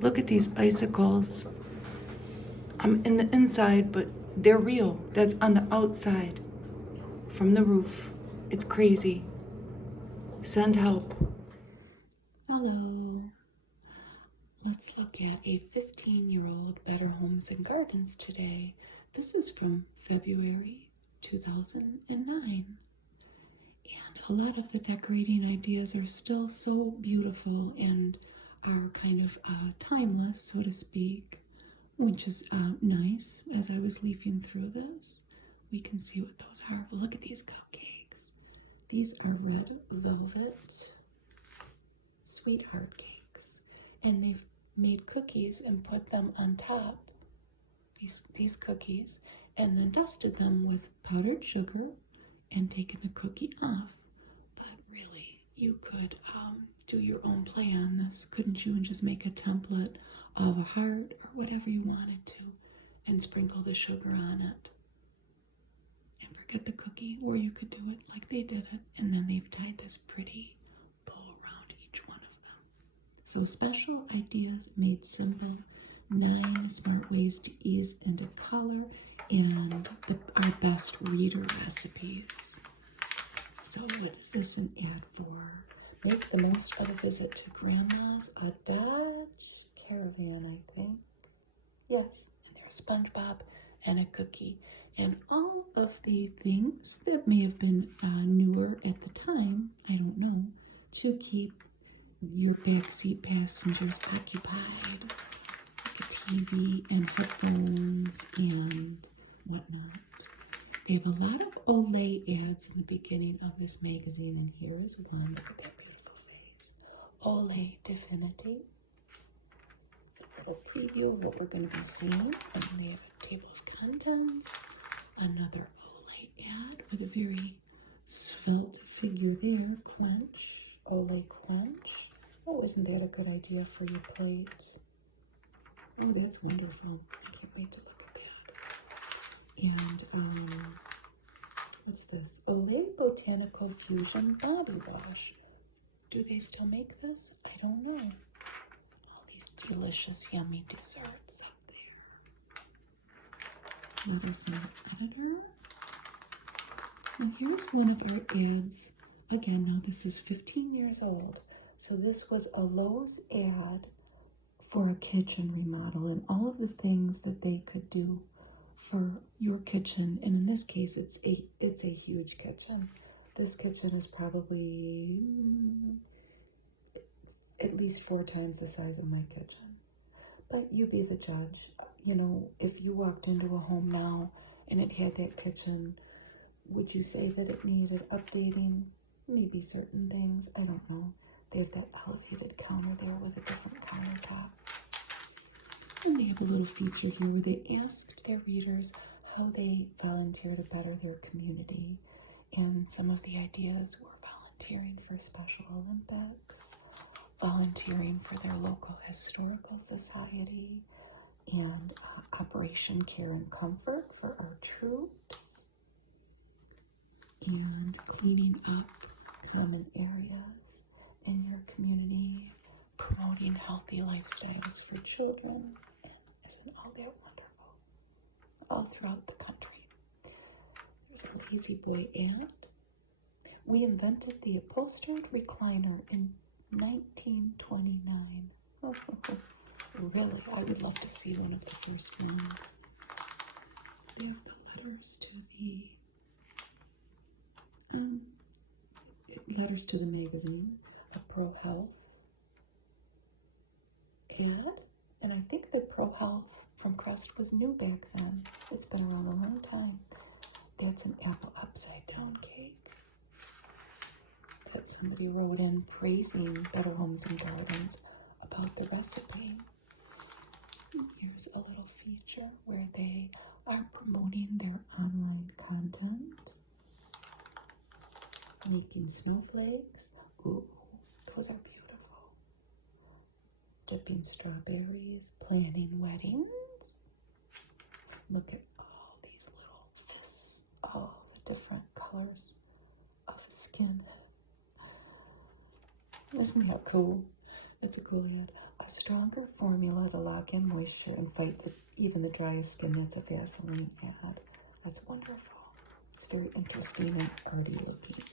Look at these icicles. I'm in the inside, but they're real. That's on the outside from the roof. It's crazy. Send help. Hello. Let's look at a 15-year-old Better Homes and Gardens today. This is from February 2009. And a lot of the decorating ideas are still so beautiful and are kind of timeless, so to speak, which is nice. As I was leafing through this, we can see what those are. Look at these cupcakes. These are red velvet sweetheart cakes, and they've made cookies and put them on top, these cookies, and then dusted them with powdered sugar and taken the cookie off. But really, you could do your own play on this, couldn't you, and just make a template of a heart or whatever you wanted to and sprinkle the sugar on it and forget the cookie, or you could do it like they did it, and then they've tied this pretty bow around each one of them. So special ideas made simple, 9 smart ways to ease into color, and our best reader recipes. So what is this an ad for? Make the most of a visit to Grandma's, a Dodge Caravan, I think. Yes, and there's SpongeBob and a cookie. And all of the things that may have been newer at the time, I don't know, to keep your backseat passengers occupied, like a TV and headphones and whatnot. They have a lot of Olay ads in the beginning of this magazine, and here is one. Look at that beautiful face. Olay Divinity. A little preview of what we're going to be seeing. And we have a table of contents. Another Olay ad with a very svelte figure there. Crunch. Olay Crunch. Oh, isn't that a good idea for your plates? Oh, that's wonderful. I can't wait to look at that. And, what's this? Olay Botanical Fusion Body Wash. Do they still make this? I don't know. All these delicious, yummy desserts up there. Another fun editor. And here's one of our ads. Again, now this is 15 years old. So this was a Lowe's ad for a kitchen remodel and all of the things that they could do for your kitchen. And in this case, it's a huge kitchen. This kitchen is probably at least 4 times the size of my kitchen. But you be the judge. You know, if you walked into a home now and it had that kitchen, would you say that it needed updating? Maybe certain things. I don't know. They have that elevated counter there with a different countertop. And they have a little feature here where they asked their readers how they volunteer to better their community. And some of the ideas were volunteering for Special Olympics, volunteering for their local historical society, and Operation Care and Comfort for our troops, and cleaning up common areas in your community, promoting healthy lifestyles for children. Isn't all that wonderful? All throughout the country. There's a Lazy Boy ad. We invented the upholstered recliner in 1929. Really, I would love to see one of the first ones. They have the letters to the magazine, a Pro Health ad, and I think that Pro Health from Crest was new back then. It's been around a long time. That's an apple upside down cake that somebody wrote in praising Better Homes and Gardens about the recipe. Here's a little feature where they are promoting their online content, making snowflakes. Ooh, those are beautiful. Dipping strawberries, planning weddings. Look at all these little fists, all the different colors of skin. Isn't that cool? It's a cool ad. A a stronger formula to lock in moisture and fight even the driest skin. That's a Vaseline ad. That's wonderful. It's very interesting and arty looking.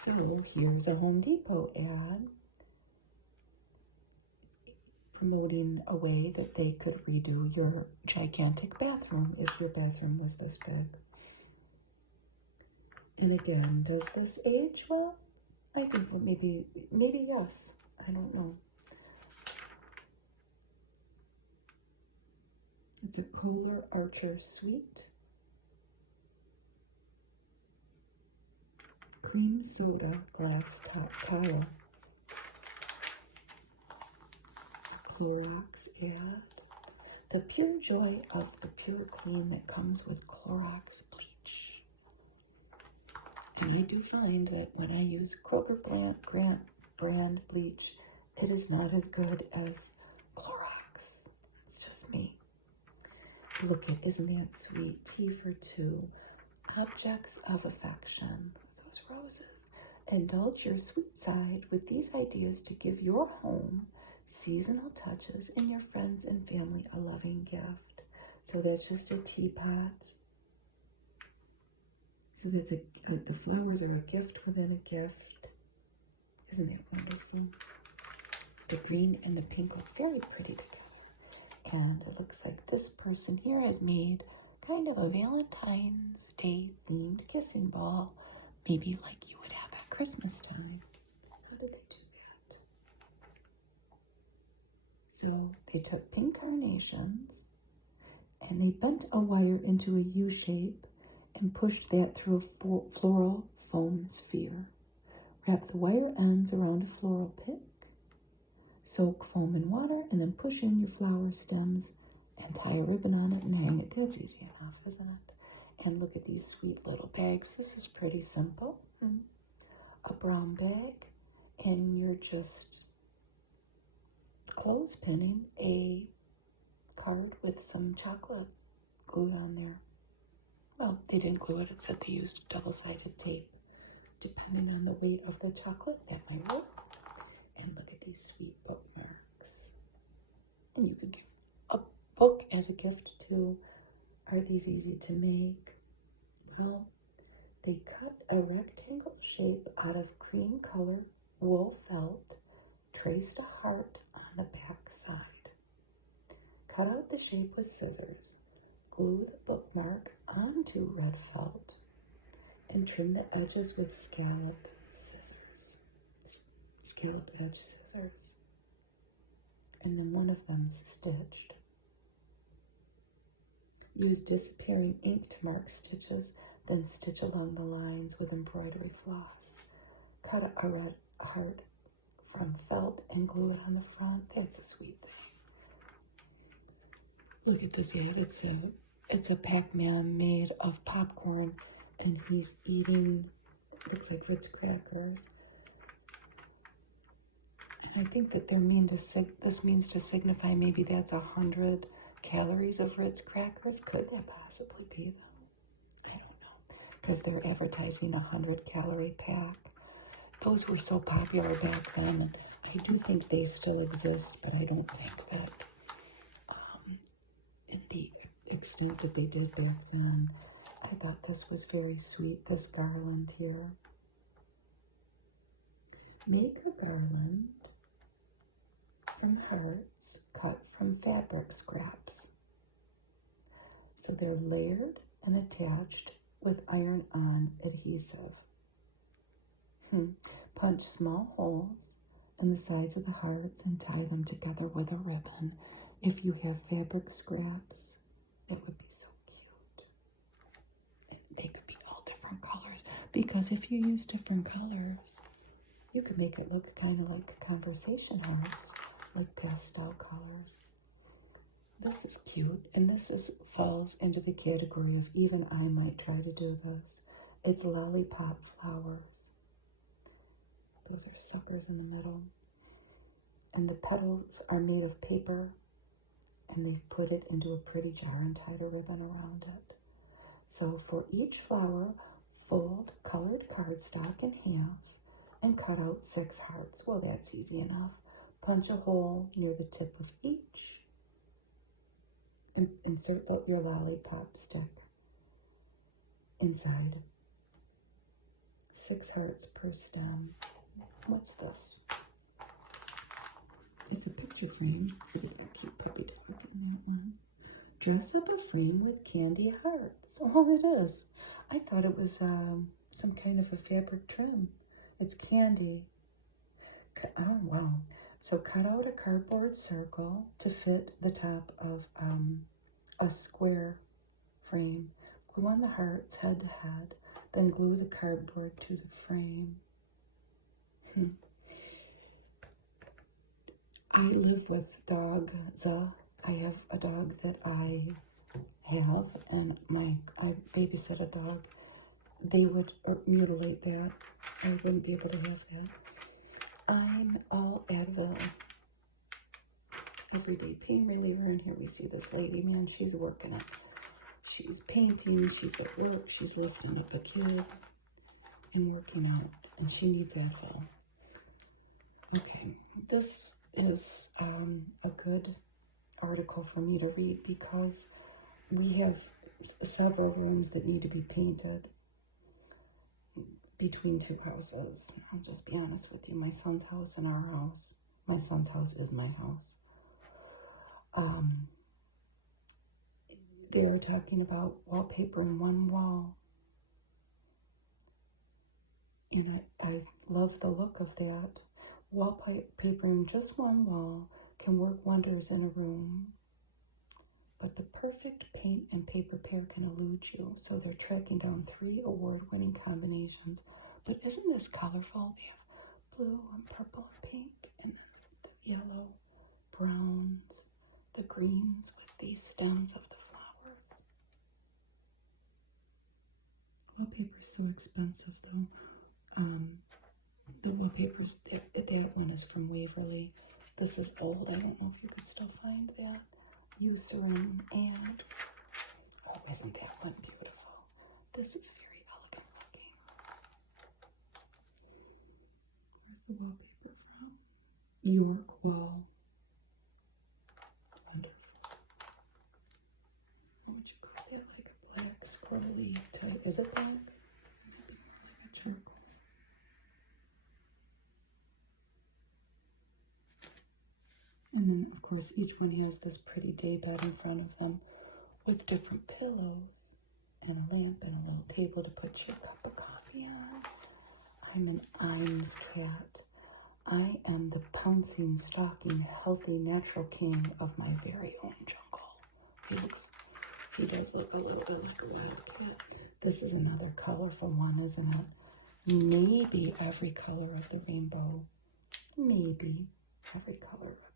So here's a Home Depot ad promoting a way that they could redo your gigantic bathroom if your bathroom was this big. And again, does this age well? I think maybe yes. I don't know. It's a Kohler Archer Suite. Cream soda glass tile. Clorox ad. The pure joy of the pure clean that comes with Clorox bleach. And I do find that when I use Kroger brand bleach, it is not as good as Clorox. It's just me. Look at, isn't that sweet? Tea for two. Objects of affection. Those roses. Indulge your sweet side with these ideas to give your home seasonal touches and your friends and family a loving gift. So that's just a teapot. So that's the flowers are a gift within a gift. Isn't that wonderful? The green and the pink look very pretty together. And it looks like this person here has made kind of a Valentine's Day themed kissing ball. Maybe like you would have at Christmas time. How did they do that? So they took pink carnations and they bent a wire into a U shape and pushed that through a floral foam sphere. Wrap the wire ends around a floral pick. Soak foam in water and then push in your flower stems and tie a ribbon on it and hang it. That's easy enough, isn't it? And look at these sweet little bags. This is pretty simple. A brown bag, and you're just clothespinning a card with some chocolate glued on there. Well, they didn't glue it. It said they used double-sided tape. Depending on the weight of the chocolate, that might work. And look at these sweet bookmarks. And you could give a book as a gift too. Are these easy to make? Well, they cut a rectangle shape out of cream color wool felt, traced a heart on the back side. Cut out the shape with scissors, glue the bookmark onto red felt, and trim the edges with scallop edge scissors. And then one of them's stitched. Use disappearing ink to mark stitches, then stitch along the lines with embroidery floss. Cut a red heart from felt and glue it on the front. That's a sweet thing. Look at this ad. It's a Pac-Man made of popcorn, and he's eating, looks like Ritz crackers. And I think that this means to signify maybe that's 100 calories of Ritz crackers. Could that possibly be though? I don't know. Because they're advertising 100-calorie pack. Those were so popular back then. And I do think they still exist, but I don't think that in the extent that they did back then. I thought this was very sweet, this garland here. Make a garland from hearts cut from fabric scraps. So they're layered and attached with iron-on adhesive. Punch small holes in the sides of the hearts and tie them together with a ribbon. If you have fabric scraps, it would be so cute. And they could be all different colors, because if you use different colors, you could make it look kind of like conversation hearts, like pastel colors. This is cute, and falls into the category of even I might try to do this. It's lollipop flowers. Those are suckers in the middle. And the petals are made of paper, and they've put it into a pretty jar and tied a ribbon around it. So for each flower, fold colored cardstock in half and cut out 6 hearts. Well, that's easy enough. Punch a hole near the tip of each. Insert your lollipop stick inside. 6 hearts per stem. What's this? It's a picture frame. Look at that cute puppy dog in that one. Dress up a frame with candy hearts. Oh, it is. I thought it was some kind of a fabric trim. It's candy. Oh, wow. So cut out a cardboard circle to fit the top of a square frame. Glue on the hearts head to head. Then glue the cardboard to the frame. I live with dog Za. I have a dog that I have, and I babysit a dog. They would mutilate that. I wouldn't be able to have that. I'm all Advil. Everyday pain reliever. And here we see this lady, man, she's working it. She's painting, she's at work, she's lifting up a kid and working out, and she needs Advil. Okay, this is a good article for me to read because we have several rooms that need to be painted between 2 houses. I'll just be honest with you, my son's house and our house. My son's house is my house. They're talking about wallpapering one wall. And I love the look of that. Wallpapering just one wall can work wonders in a room. But the perfect paint and paper pair can elude you. So they're tracking down 3 award-winning combinations. But isn't this colorful? They have blue and purple and pink and the yellow, browns, the greens with these stems of the flowers. Wallpaper's so expensive though. The wallpapers, that one is from Waverly. This is old. I don't know if you could still find that. Eucerin and, oh, isn't that one beautiful? This is very elegant looking. Where's the wallpaper from? York Wall. Wonderful. What would you call that? Like a black squirrely type. Is it black? Maybe more like a charcoal. And then, of course, each one has this pretty day bed in front of them with different pillows and a lamp and a little table to put your cup of coffee on. I'm an Imes cat. I am the pouncing, stalking, healthy, natural king of my very own jungle. He does look a little bit like a wild cat. This is another colorful one, isn't it? Maybe every color of the rainbow. Maybe every color represented.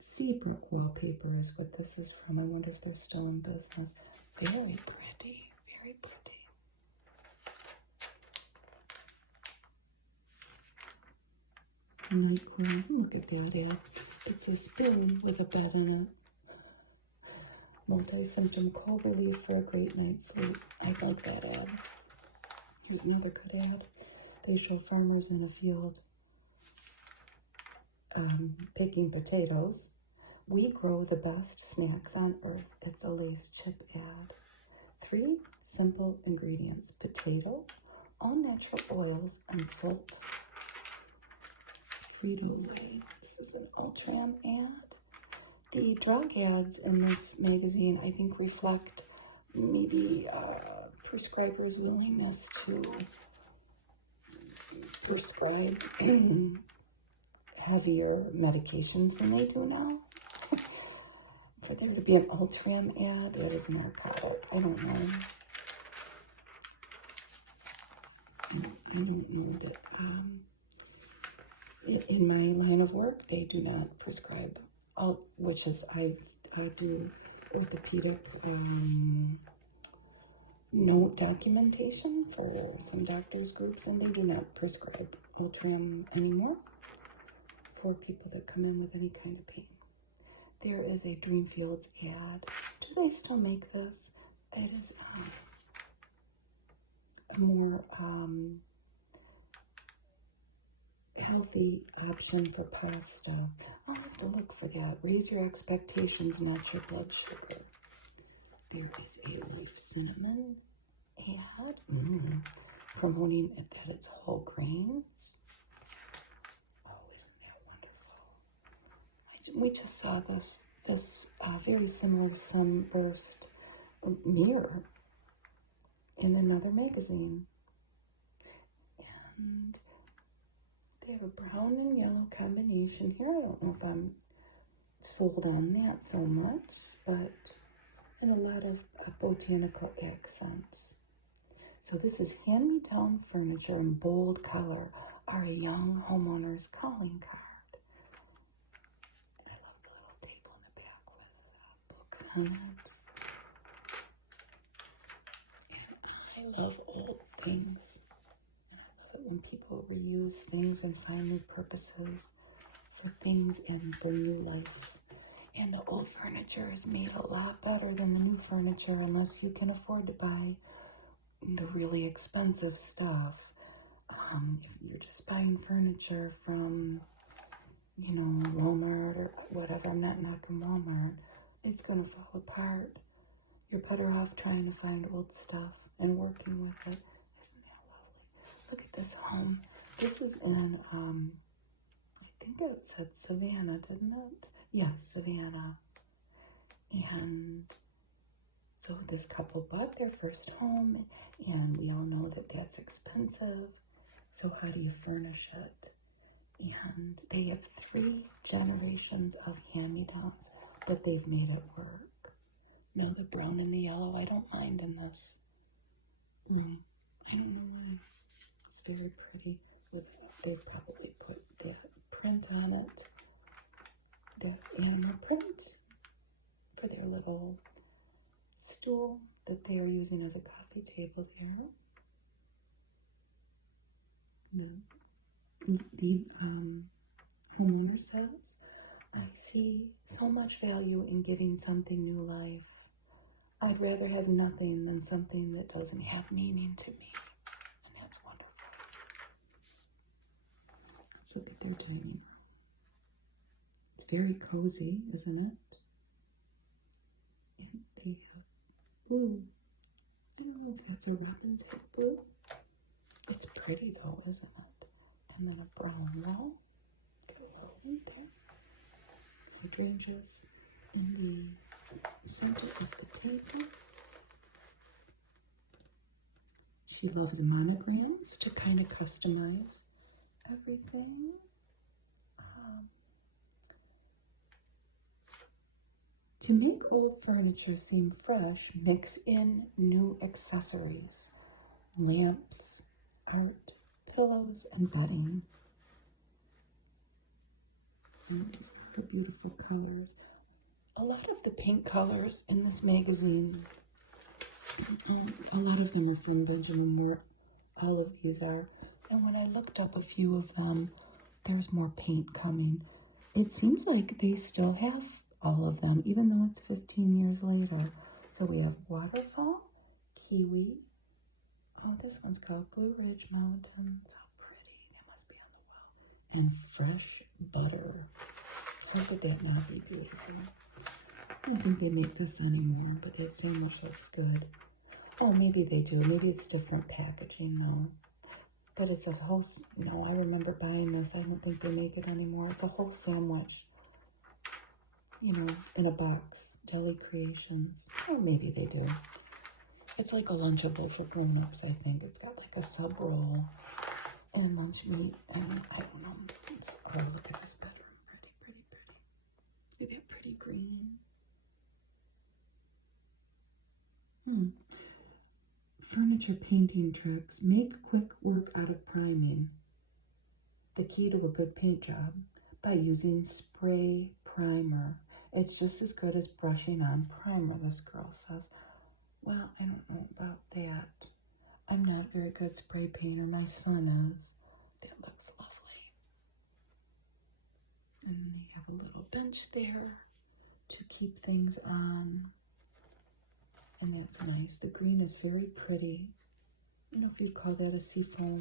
Seabrook wallpaper is what this is from. I wonder if they're still in business. Very pretty, very pretty. NyQuil, look at that ad. It's a spoon with a bed in it. Multi-symptom cold relief for a great night's sleep. I like that ad. Here's another good ad. They show farmers in a field picking potatoes. We grow the best snacks on earth. It's a Lay's chip ad. 3 simple ingredients: potato, all natural oils, and salt. Frito-Lay. This is an Ultram ad. The drug ads in this magazine, I think, reflect maybe prescribers' willingness to prescribe heavier medications than they do now. For there to be an Ultram ad, that is narcotic. I don't know. I don't know that. In my line of work, they do not prescribe, which is I do orthopedic note documentation for some doctors groups, and they do not prescribe Ultram anymore for people that come in with any kind of pain. There is a Dreamfields ad. Do they still make this? It is a more healthy option for pasta. I'll have to look for that. Raise your expectations, not your blood sugar. There is a leaf cinnamon ad promoting it that it's whole grains. Oh, isn't that wonderful? We just saw this very similar sunburst mirror in another magazine. And they have a brown and yellow combination here. I don't know if I'm sold on that so much, but and a lot of botanical accents. So this is hand-me-down furniture in bold color, our young homeowner's calling card. And I love the little table in the back with books on it. And I love old things. When people reuse things and find new purposes for things and their new life. And the old furniture is made a lot better than the new furniture unless you can afford to buy the really expensive stuff. If you're just buying furniture from, Walmart or whatever, I'm not knocking Walmart, it's going to fall apart. You're better off trying to find old stuff and working with it. Look at this home. This is in, I think it said Savannah, didn't it? Yeah, Savannah. And so this couple bought their first home, and we all know that that's expensive. So how do you furnish it? And they have 3 generations of hand-me-downs, but they've made it work. No, the brown and the yellow, I don't mind in this room. I don't know why. Very pretty. They probably put that print on it, that animal print, for their little stool that they are using as a coffee table there. The homeowner says, I see so much value in giving something new life. I'd rather have nothing than something that doesn't have meaning to me. Look at their dining room. It's very cozy, isn't it? And they have blue. I don't know if that's a robin type blue. It's pretty though, isn't it? And then a brown wall. Got a little right there. Hydrangeas in the center of the table. She loves monograms to kind of customize everything. To make old furniture seem fresh, mix in new accessories, lamps, art, pillows, and bedding. And these are beautiful colors. A lot of the pink colors in this magazine, a lot of them are from Benjamin Moore. All of these are. And when I looked up a few of them, there's more paint coming. It seems like they still have all of them, even though it's 15 years later. So we have Waterfall, Kiwi. Oh, this one's called Blue Ridge Mountains. How pretty. That must be on the wall. And Fresh Butter. How could that not be beautiful? I don't think they make this anymore, but that sandwich looks good. Oh, maybe they do. Maybe it's different packaging, though. But it's a whole, I remember buying this. I don't think they make it anymore. It's a whole sandwich, in a box. Deli Creations. Or maybe they do. It's like a Lunchable for grown-ups, I think. It's got like a sub roll and lunch meat. And I don't know. Look at this bedroom. Pretty, pretty, pretty. Look at that pretty green. Furniture painting tricks. Make quick work out of priming. The key to a good paint job by using spray primer. It's just as good as brushing on primer, this girl says. Well, I don't know about that. I'm not a very good spray painter. My son is. That looks lovely. And then they have a little bench there to keep things on. And that's nice. The green is very pretty. I don't know if you'd call that a seafoam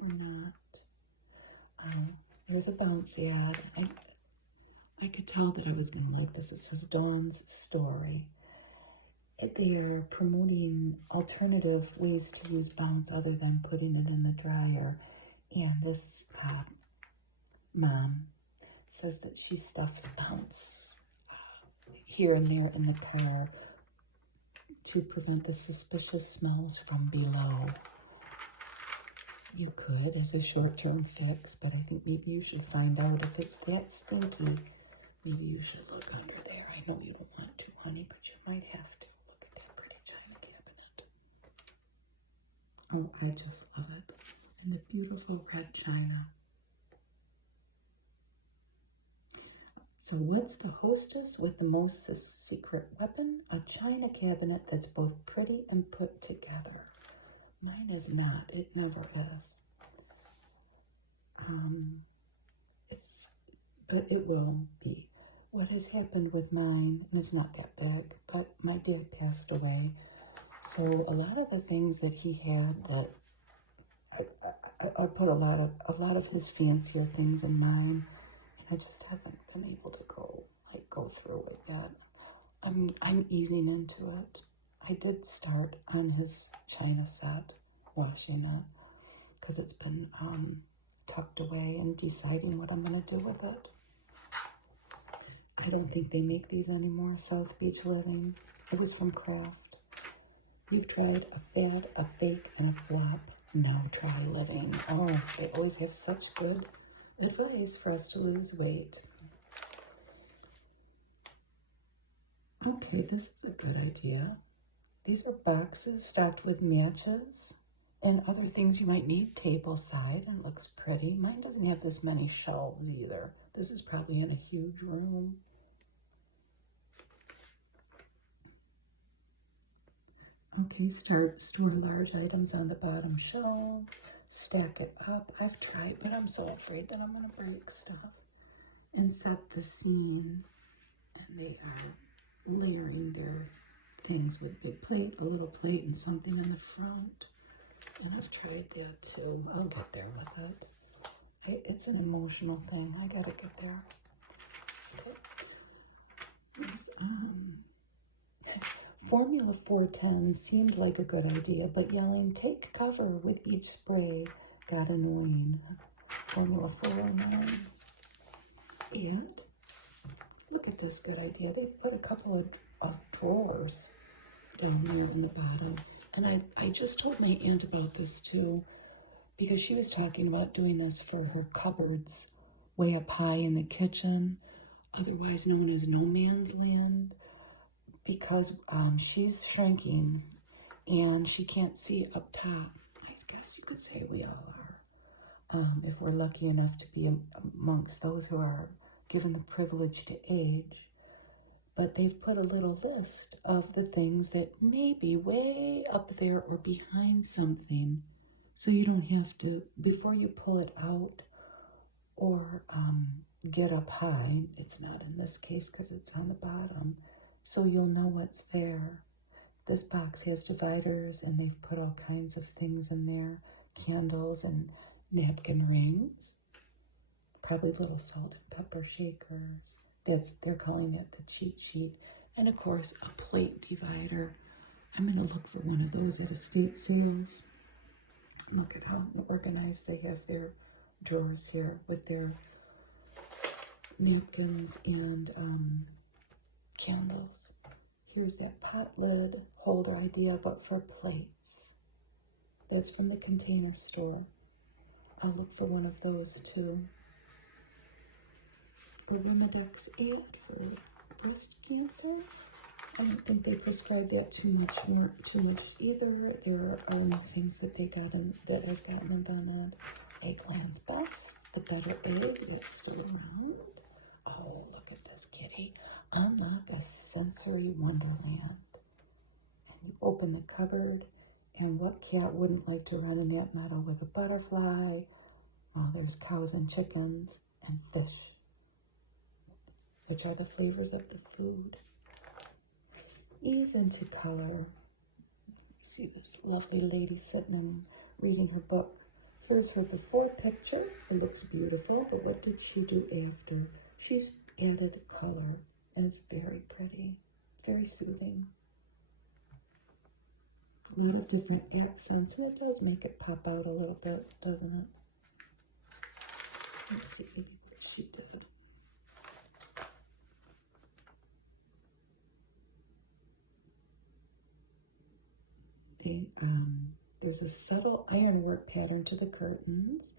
or not. There's a bouncy ad. I could tell that I was going to like this. It says Dawn's Story. They are promoting alternative ways to use bounce other than putting it in the dryer. And this mom says that she stuffs bounce here and there in the car to prevent the suspicious smells from below. You could as a short-term fix, but I think maybe you should find out if it's that stinky. Maybe you should look under there. I know you don't want to, honey, but you might have to. Look at that pretty china cabinet. Oh, I just love it. And the beautiful red china. So what's the hostess with the most secret weapon? A china cabinet that's both pretty and put together. Mine is not. It never is. But it will be. What has happened with mine, and it's not that big, but my dad passed away. So a lot of the things that he had, that I put a lot of his fancier things in mine. I just haven't been able to go through it yet. I'm easing into it. I did start on his china set, washing it, because it's been tucked away, and deciding what I'm going to do with it. I don't think they make these anymore. South Beach Living. It was from Kraft. You've tried a fad, a fake, and a flop. Now try living. Oh, they always have such good advice for us to lose weight. Okay, this is a good idea. These are boxes stocked with matches and other things you might need table side, and it looks pretty. Mine doesn't have this many shelves either. This is probably in a huge room. Okay, store large items on the bottom shelves. Stack it up. I've tried, but I'm so afraid that I'm going to break stuff. And set the scene. And they are layering their things with a big plate, a little plate, and something in the front. And I've tried that too. I'll get there with it. It's an emotional thing. I gotta get there. Formula 410 seemed like a good idea, but yelling, "Take cover" with each spray got annoying. Formula 409. And look at this good idea. They've put a couple of drawers down there in the bottom. And I just told my aunt about this too, because she was talking about doing this for her cupboards way up high in the kitchen, otherwise known as no man's land, because she's shrinking and she can't see up top. I guess you could say we all are, if we're lucky enough to be amongst those who are given the privilege to age. But they've put a little list of the things that may be way up there or behind something, so you don't have to, before you pull it out or get up high. It's not in this case because it's on the bottom, so you'll know what's there. This box has dividers, and they've put all kinds of things in there, candles and napkin rings, probably little salt and pepper shakers. They're calling it the cheat sheet. And of course, a plate divider. I'm going to look for one of those at estate sales. Look at how organized they have their drawers here with their napkins and candles. Here's that pot lid holder idea, but for plates. That's from the Container Store. I'll look for one of those too. Dex 8 for breast cancer. I don't think they prescribe that too much either. There are things that they got in that has gotten done at Eggland's Best, the better egg that's still around. Oh, look at this kitty. Unlock a sensory wonderland. And you open the cupboard, and what cat wouldn't like to run in that meadow with a butterfly? Well, there's cows and chickens and fish, which are the flavors of the food. Ease into color. See this lovely lady sitting and reading her book. Here's her before picture. It looks beautiful, but what did she do after? She's added color, and it's very pretty, very soothing. A lot of different accents, and it does make it pop out a little bit, doesn't it? Let's see what she did. There's a subtle ironwork pattern to the curtains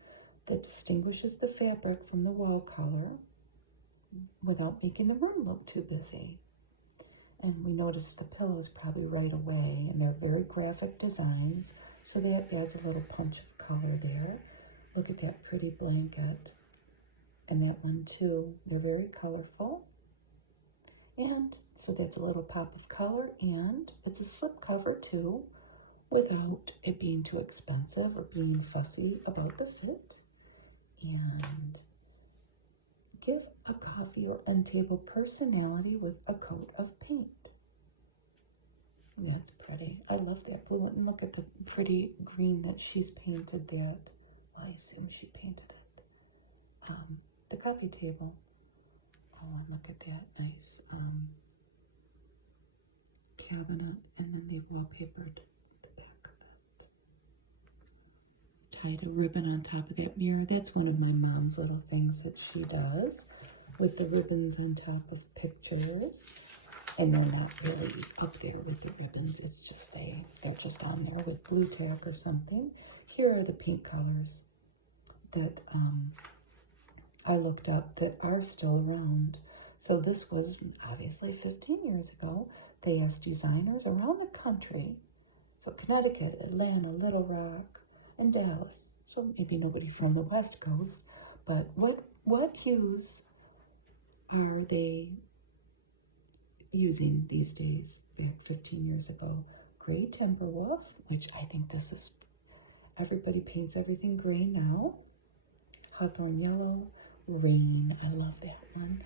that distinguishes the fabric from the wall color without making the room look too busy. And we noticed the pillows probably right away, and they're very graphic designs, so that adds a little punch of color there. Look at that pretty blanket. And that one too, they're very colorful. And so that's a little pop of color, and it's a slip cover too, without it being too expensive or being fussy about the fit. And give a coffee or end table personality with a coat of paint. That's pretty. I love that blue one. And look at the pretty green that she's painted that. I assume she painted it. The coffee table. Oh, and look at that nice cabinet, and then they wallpapered the back of it. Tied a ribbon on top of that mirror. That's one of my mom's little things that she does, with the ribbons on top of pictures. And they're not really up there with the ribbons. It's just they're just on there with glue tack or something. Here are the paint colors that I looked up that are still around. So this was obviously 15 years ago. They asked designers around the country, so Connecticut, Atlanta, Little Rock, and Dallas. So maybe nobody from the West Coast, but what hues are they using these days? Back 15 years ago, gray Timberwolf, which I think this is, everybody paints everything gray now. Hawthorne Yellow, Rain, I love that one.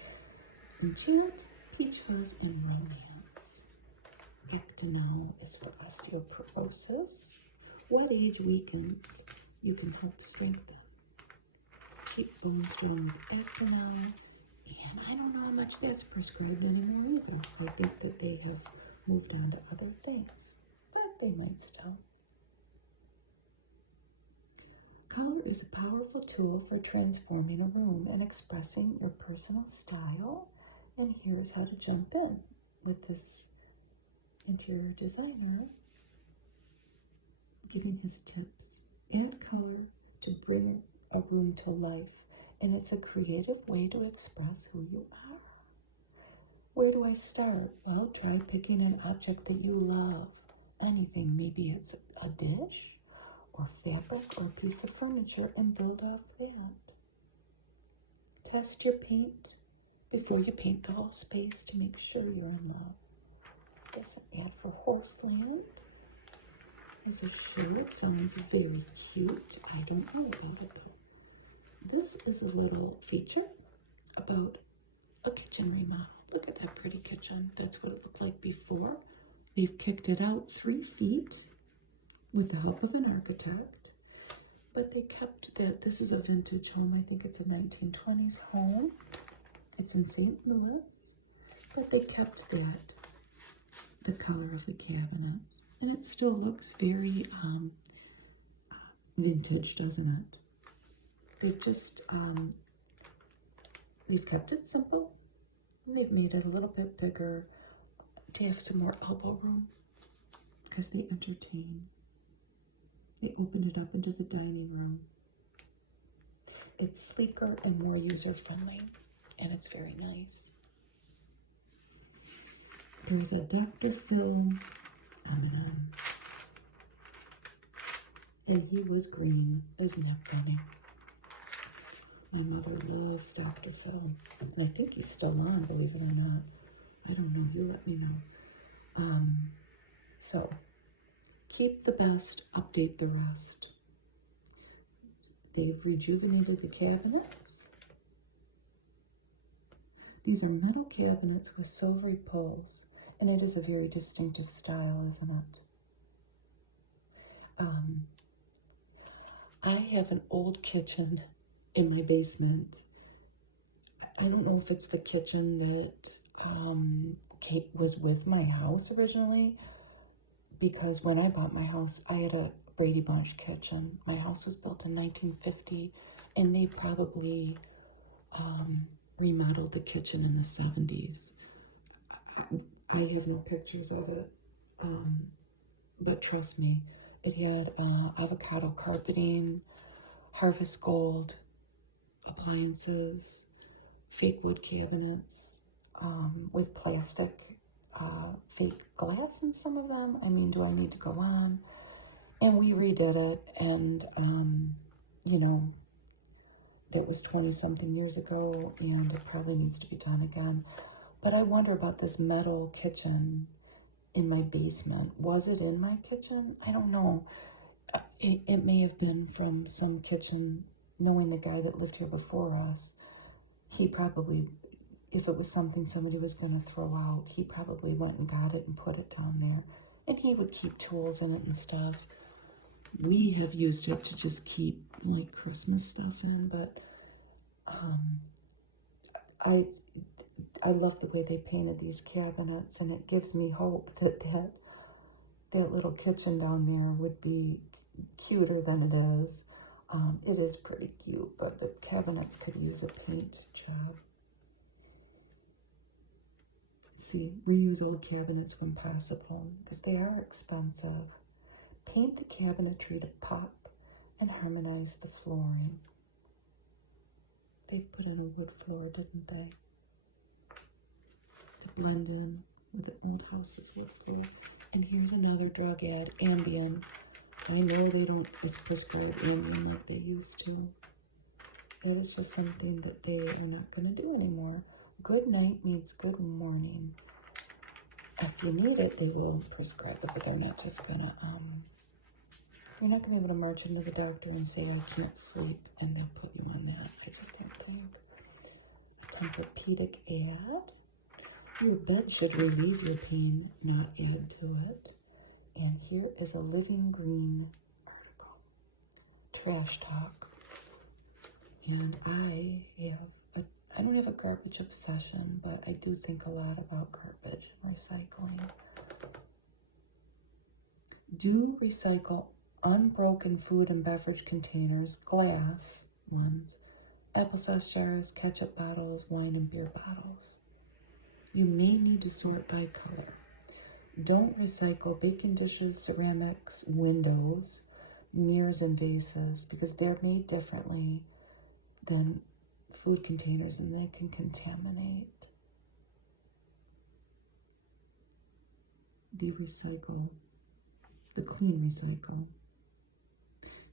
Enchant, Peach Fuzz, and Romance. Actinol is for osteoporosis. What age weakens? You can help strengthen. Keep bones strong with Actinol. And I don't know how much that's prescribed anymore either. I think that they have moved on to other things, but they might still. Color is a powerful tool for transforming a room and expressing your personal style. And here's how to jump in with this interior designer giving his tips. Add color to bring a room to life. And it's a creative way to express who you are. Where do I start? Well, try picking an object that you love. Anything, maybe it's a dish or fabric or a piece of furniture, and build off that. Test your paint before you paint the whole space to make sure you're in love. There's an ad for Horseland. There's a shoe. It sounds very cute. I don't know about it. This is a little feature about a kitchen remodel. Look at that pretty kitchen. That's what it looked like before. They've kicked it out 3 feet with the help of an architect. But they kept that. This is a vintage home. I think it's a 1920s home. It's in St. Louis. But they kept that, the color of the cabinets. And it still looks very vintage, doesn't it? They've kept it simple, and they've made it a little bit bigger to have some more elbow room because they entertain. They opened it up into the dining room. It's sleeker and more user-friendly, and it's very nice. There's a Dr. Phil M&M, and he was green. Isn't that funny? My mother loves Dr. Phil, and I think he's still on, believe it or not. I don't know, you let me know. So, keep the best, update the rest. They've rejuvenated the cabinets. These are metal cabinets with silvery pulls, and it is a very distinctive style, isn't it? I have an old kitchen in my basement. I don't know if it's the kitchen that Kate was with my house originally, because when I bought my house, I had a Brady Bunch kitchen. My house was built in 1950, and they probably remodeled the kitchen in the 70s. I have no pictures of it, but trust me, it had avocado carpeting, harvest gold appliances, fake wood cabinets with plastic, fake glass in some of them. I mean, do I need to go on? And we redid it, and you know, that was 20 something years ago, and it probably needs to be done again. But I wonder about this metal kitchen in my basement. Was it in my kitchen? I don't know. It may have been from some kitchen. Knowing the guy that lived here before us, he probably, if it was something somebody was going to throw out, he probably went and got it and put it down there. And he would keep tools in it and stuff. We have used it to just keep like Christmas stuff in, but I love the way they painted these cabinets, and it gives me hope that that little kitchen down there would be cuter than it is. It is pretty cute, but the cabinets could use a paint job. See, reuse old cabinets when possible, because they are expensive. Paint the cabinetry to pop and harmonize the flooring. They've put in a wood floor, didn't they? To blend in with the old house's wood floor. And here's another drug ad, Ambien. I know they don't prescribe Ambien like they used to. That is just something that they are not going to do anymore. Good night means good morning. If you need it, they will prescribe it, but they're not just going to, you're not going to be able to march into the doctor and say, I can't sleep, and they'll put you on that. I just don't think. A Tempur-Pedic ad. Your bed should relieve your pain, not add to it. And here is a Living Green article. Trash talk. And I don't have a garbage obsession, but I do think a lot about garbage and recycling. Do recycle unbroken food and beverage containers, glass ones, applesauce jars, ketchup bottles, wine and beer bottles. You may need to sort by color. Don't recycle baking dishes, ceramics, windows, mirrors, and vases, because they're made differently than food containers and they can contaminate. The clean recycle.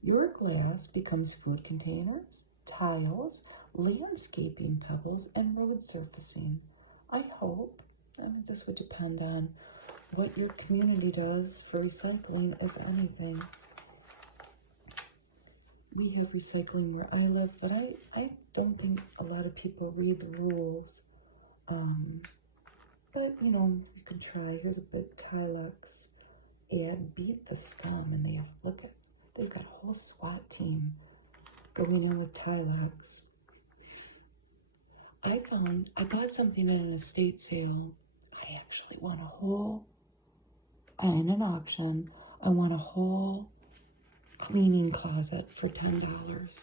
Your glass becomes food containers, tiles, landscaping pebbles, and road surfacing. I hope this would depend on what your community does for recycling, if anything. We have recycling where I live, but I don't think a lot of people read the rules. But, you know, you can try. Here's a big Tilux ad, Beat the Scum, and they have, they've got a whole SWAT team going in with Tilux. I bought something at an estate sale. I actually won in an auction, I won a whole cleaning closet for $10.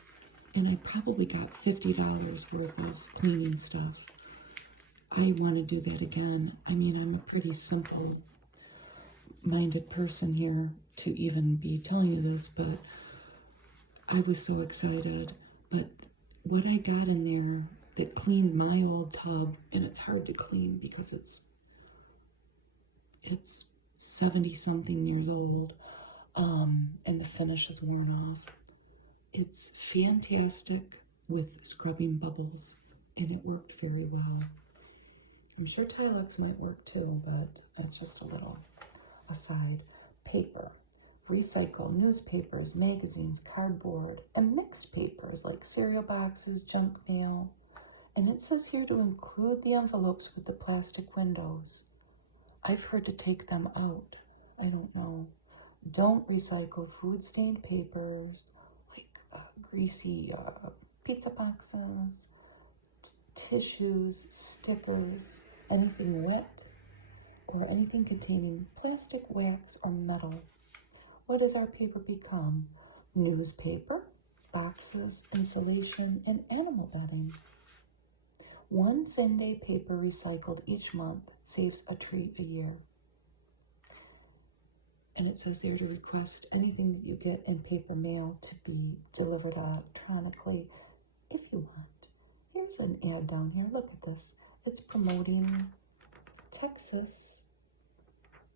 And I probably got $50 worth of cleaning stuff. I want to do that again. I mean, I'm a pretty simple-minded person here to even be telling you this, but I was so excited. But what I got in there that cleaned my old tub, and it's hard to clean because it's 70-something years old, and the finish is worn off. It's fantastic with scrubbing bubbles, and it worked very well. I'm sure Tilux might work too, but it's just a little aside. Paper. Recycle newspapers, magazines, cardboard, and mixed papers like cereal boxes, junk mail. And it says here to include the envelopes with the plastic windows. I've heard to take them out. I don't know. Don't recycle food-stained papers like greasy pizza boxes, tissues, stickers, anything wet, or anything containing plastic, wax, or metal. What does our paper become? Newspaper, boxes, insulation, and animal bedding. 1 Sunday paper recycled each month saves a tree a year. And it says there to request anything that you get in paper mail to be delivered electronically if you want. Here's an ad down here. Look at this. It's promoting Texas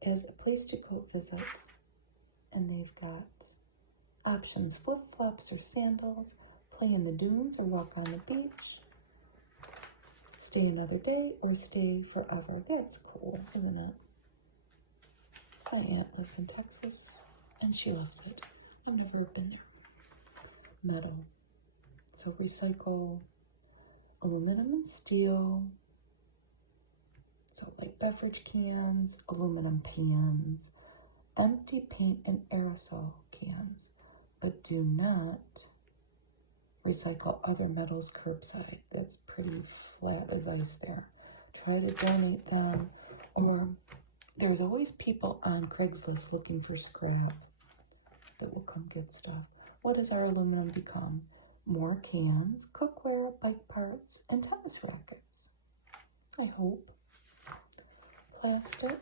as a place to go visit. And they've got options: flip-flops or sandals, play in the dunes or walk on the beach, stay another day or stay forever. That's cool, isn't it? My aunt lives in Texas and she loves it. I've never been there. Metal. So recycle aluminum and steel. So like beverage cans, aluminum pans, empty paint and aerosol cans, but do not recycle other metals curbside. That's pretty flat advice there. Try to donate them, or there's always people on Craigslist looking for scrap that will come get stuff. What does our aluminum become? More cans, cookware, bike parts, and tennis rackets. I hope. Plastic.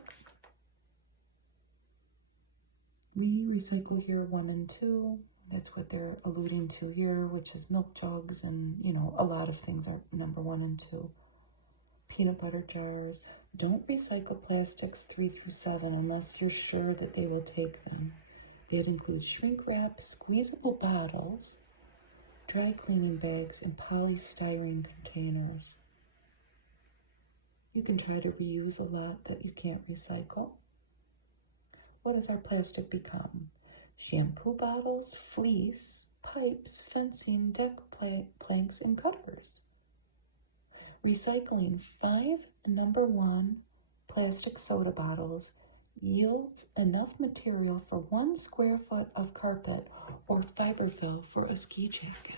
We recycle here 1 and 2. That's what they're alluding to here, which is milk jugs and, a lot of things are number 1 and 2. Peanut butter jars. Don't recycle plastics 3 through 7 unless you're sure that they will take them. That includes shrink wrap, squeezable bottles, dry cleaning bags, and polystyrene containers. You can try to reuse a lot that you can't recycle. What does our plastic become? Shampoo bottles, fleece, pipes, fencing, deck planks, and cutters. Recycling 5 number 1 plastic soda bottles yields enough material for 1 square foot of carpet or fiberfill for a ski jacket.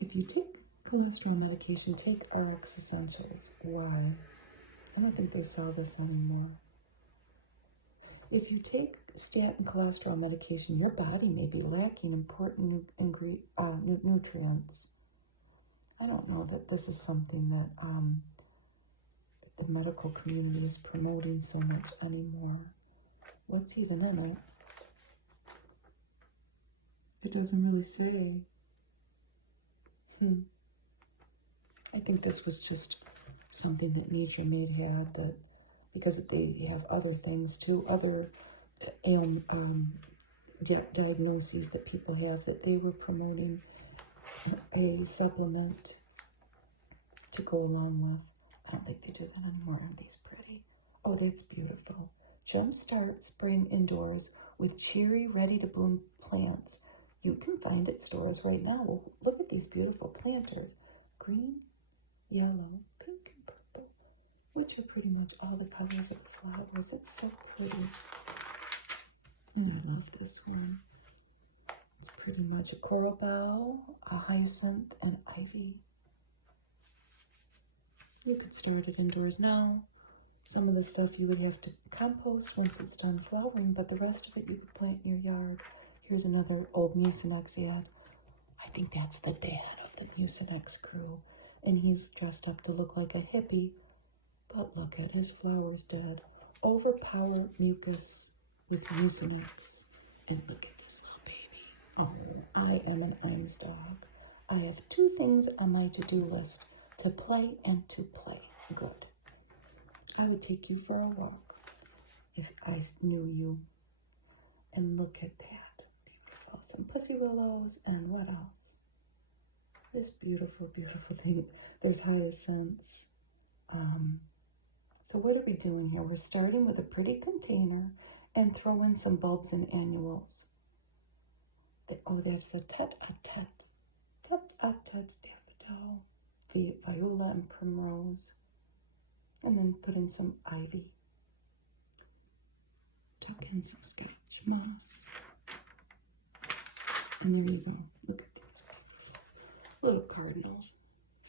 If you take cholesterol medication, take RX Essentials. Why? I don't think they sell this anymore. If you take statin cholesterol medication, your body may be lacking important nutrients. I don't know that this is something that the medical community is promoting so much anymore. What's even in it? It doesn't really say. I think this was just something that Nature Made had, that because they have other things too, other diagnoses that people have, that they were promoting a supplement to go along with. I don't think they do that anymore. Aren't these pretty? Oh, that's beautiful. Jumpstart spring indoors with cheery, ready-to-bloom plants. You can find at stores right now. Well, look at these beautiful planters. Green, yellow, pink, and purple, which are pretty much all the colors of the flowers. It's so pretty. And I love this one. It's pretty much a coral bell, a hyacinth, and ivy. You could start it indoors now. Some of the stuff you would have to compost once it's done flowering, but the rest of it you could plant in your yard. Here's another old Mucinex ad. I think that's the dad of the Mucinex crew. And he's dressed up to look like a hippie. But look at his flowers dead. Overpower mucus with Mucinex. And look at this little baby. Oh, I am an Iams dog. I have 2 things on my to-do list. To play and to play. Good. I would take you for a walk if I knew you. And look at that. Beautiful. Some pussy willows and what else? This beautiful, beautiful thing. There's hyacinths. So what are we doing here? We're starting with a pretty container and throw in some bulbs and annuals. There's a tete-a-tete. Tete-a-tete daffodil, viola and primrose. And then put in some ivy. tuck in some Scotch moss. And there you go. Look at those little cardinals.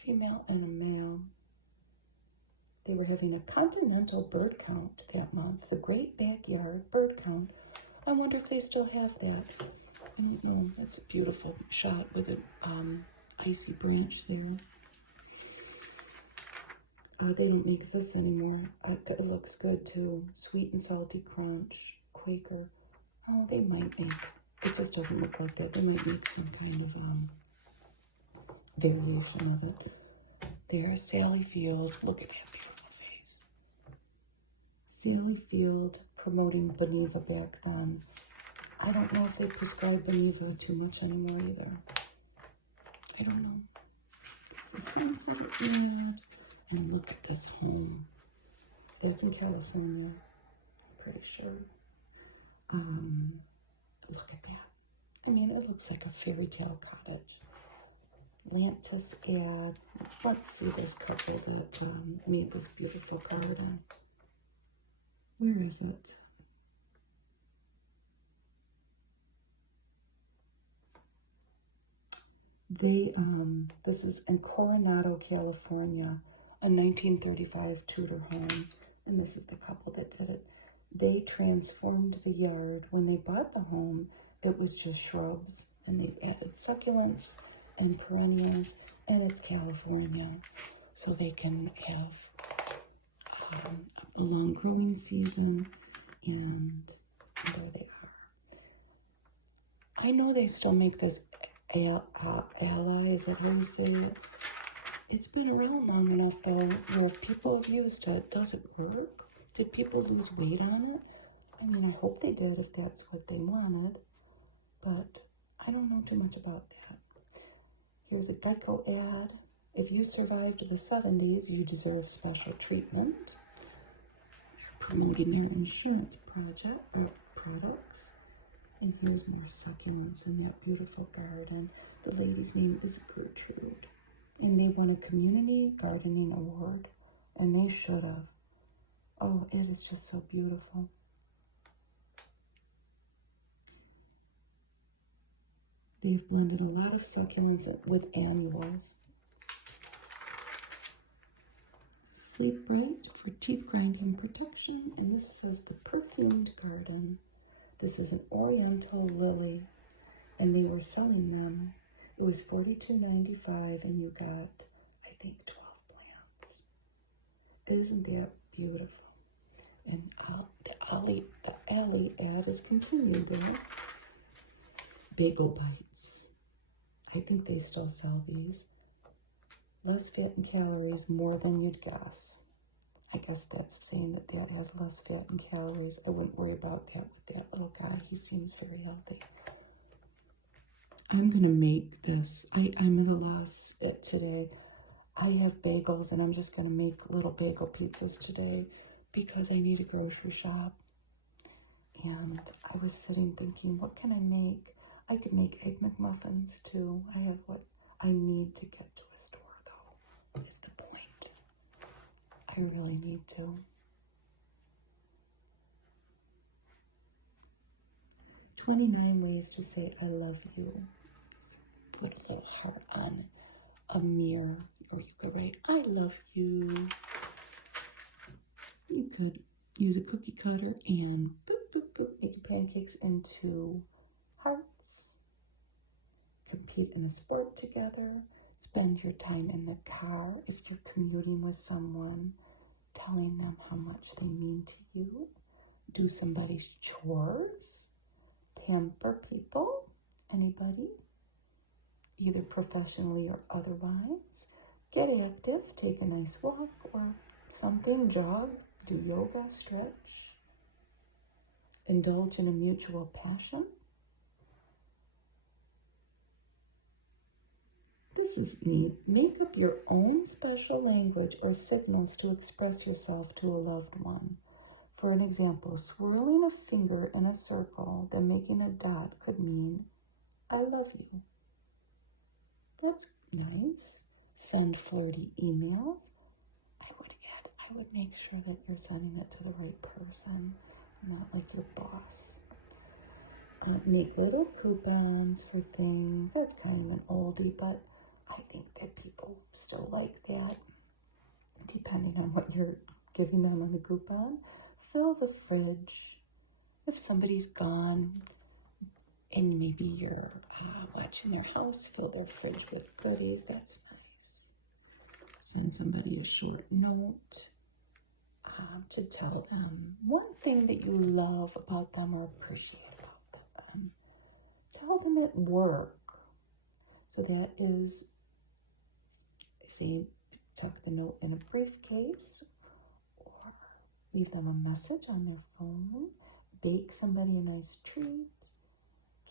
Female and a male. They were having a continental bird count that month. The Great Backyard Bird Count. I wonder if they still have that. No, that's a beautiful shot with an icy branch there. They don't make this anymore. It looks good too. Sweet and salty crunch, Quaker. Oh, they might make. It just doesn't look like that. They might make some kind of variation of it. There's Sally Field. Look at that beautiful face. Sally Field promoting Beneva back then. I don't know if they prescribe Beneva too much anymore either. I don't know. It's a sunset ad. And look at this home. It's in California, I'm pretty sure. Look at that. I mean, it looks like a fairy tale cottage. Lantis ad. Let's see this couple that made this beautiful garden. Where is it? This is in Coronado, California, a 1935 Tudor home, and this is the couple that did it. They transformed the yard. When they bought the home, it was just shrubs, and they added succulents and perennials, and it's California, so they can have a long growing season, and there they are. I know they still make this ally, is that how you say it? It's been around long enough though, where people have used it. Does it work? Did people lose weight on it? I mean, I hope they did if that's what they wanted, but I don't know too much about that. Here's a Geico ad. If you survived the 70s, you deserve special treatment. Promoting their insurance products. And here's more succulents in that beautiful garden. The lady's name is Gertrude. And they won a community gardening award. And they should have. Oh, it is just so beautiful. They've blended a lot of succulents with annuals. Sleep Bright for teeth grinding protection. And this says the perfumed garden. This is an Oriental lily, and they were selling them. It was $42.95, and you got, I think, 12 plants. Isn't that beautiful? And the alley ad is continued there. Bagel Bites. I think they still sell these. Less fat and calories, more than you'd guess. I guess that's saying that that has less fat and calories. I wouldn't worry about that with that little guy. He seems very healthy. I'm going to make this. I'm at a loss today. I have bagels, and I'm just going to make little bagel pizzas today because I need a grocery shop. And I was sitting thinking, what can I make? I could make Egg McMuffins, too. I have what I need to get to a store, though, is the point. I really need to. 29 ways to say I love you. Put a little heart on a mirror, or you could write, I love you. You could use a cookie cutter and boop, boop, boop, make your pancakes into hearts. Compete in a sport together. Spend your time in the car if you're commuting with someone, telling them how much they mean to you. Do somebody's chores. Pamper people. Anybody? Either professionally or otherwise. Get active. Take a nice walk or something. Jog. Do yoga. Stretch. Indulge in a mutual passion. This is neat. Make up your own special language or signals to express yourself to a loved one. For an example, swirling a finger in a circle, then making a dot could mean, I love you. That's nice. Send flirty emails. I would make sure that you're sending it to the right person. not like your boss. Make little coupons for things. That's kind of an oldie, but I think that people still like that, depending on what you're giving them on the coupon. Fill the fridge. If somebody's gone and maybe you're watching their house, fill their fridge with goodies. That's nice. Send somebody a short note to tell them one thing that you love about them or appreciate about them. Tell them at work. So that is, say, tuck the note in a briefcase, or leave them a message on their phone, bake somebody a nice treat,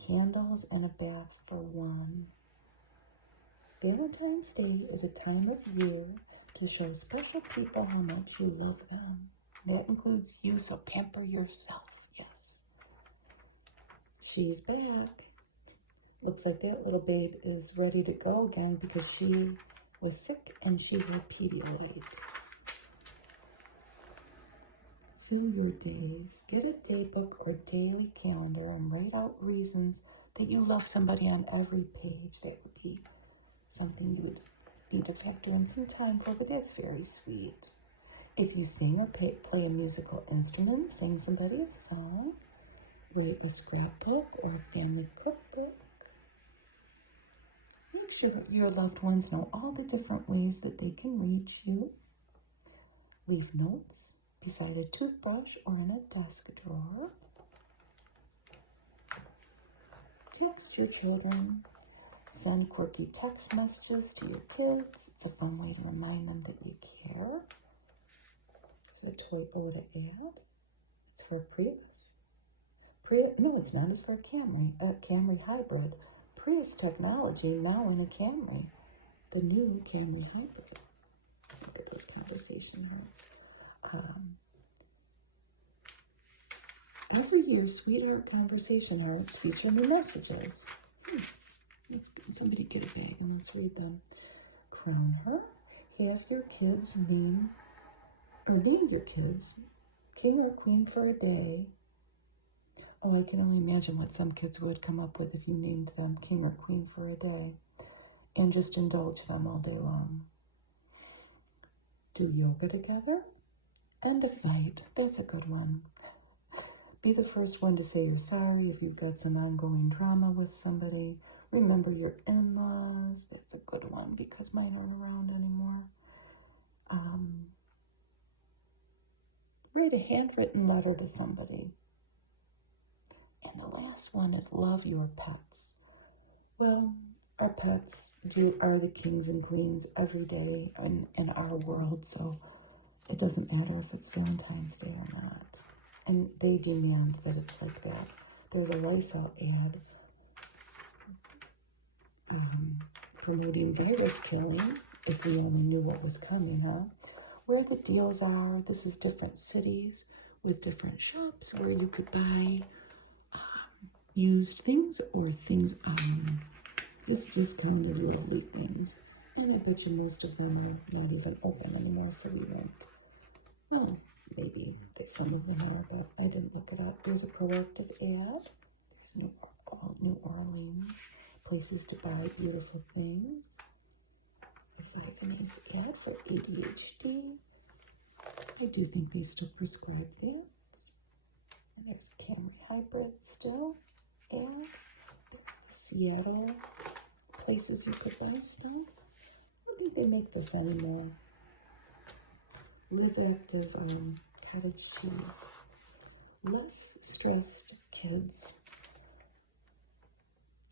candles, and a bath for one. Valentine's Day is a time of year to show special people how much you love them. That includes you, so pamper yourself, yes. She's back. Looks like that little babe is ready to go again because she was sick and she had Pedialyte. Fill your days. Get a day book or daily calendar and write out reasons that you love somebody on every page. That would be something you would need to factor in some time for, but that's very sweet. If you sing or play a musical instrument, sing somebody a song, write a scrapbook or a family cookbook. Make sure your loved ones know all the different ways that they can reach you. Leave notes beside a toothbrush or in a desk drawer. Text your children. Send quirky text messages to your kids. It's a fun way to remind them that you care. There's a Toyota ad. It's for Prius. No, it's not. It's for a Camry hybrid. Prius technology now in a Camry. The new Camry hybrid. Look at those conversation hearts. Every year, Sweetheart Conversation Hearts feature new messages. Let's somebody get a bag and let's read them. Crown her. Have your kids name your kids king or queen for a day. Oh, I can only imagine what some kids would come up with if you named them king or queen for a day. And just indulge them all day long. Do yoga together. End a fight. That's a good one. Be the first one to say you're sorry if you've got some ongoing drama with somebody. Remember your in-laws. That's a good one because mine aren't around anymore. Write a handwritten letter to somebody. And the last one is love your pets. Well, our pets are the kings and queens every day in our world, so it doesn't matter if it's Valentine's Day or not. And they demand that it's like that. There's a Lysol ad promoting virus killing, if we only knew what was coming, huh? Where the deals are, this is different cities with different shops where you could buy used things or things this discounted lovely things. And I bet you most of them are not even open anymore, so we won't. Well, maybe some of them are, but I didn't look it up. There's a proactive ad. There's New Orleans, places to buy beautiful things. A 5 nice ad for ADHD. I do think they still prescribe that. And there's a Camry hybrid still. And there's the Seattle places you could buy stuff. I don't think they make this anymore. Live Active cottage cheese. Less stressed kids.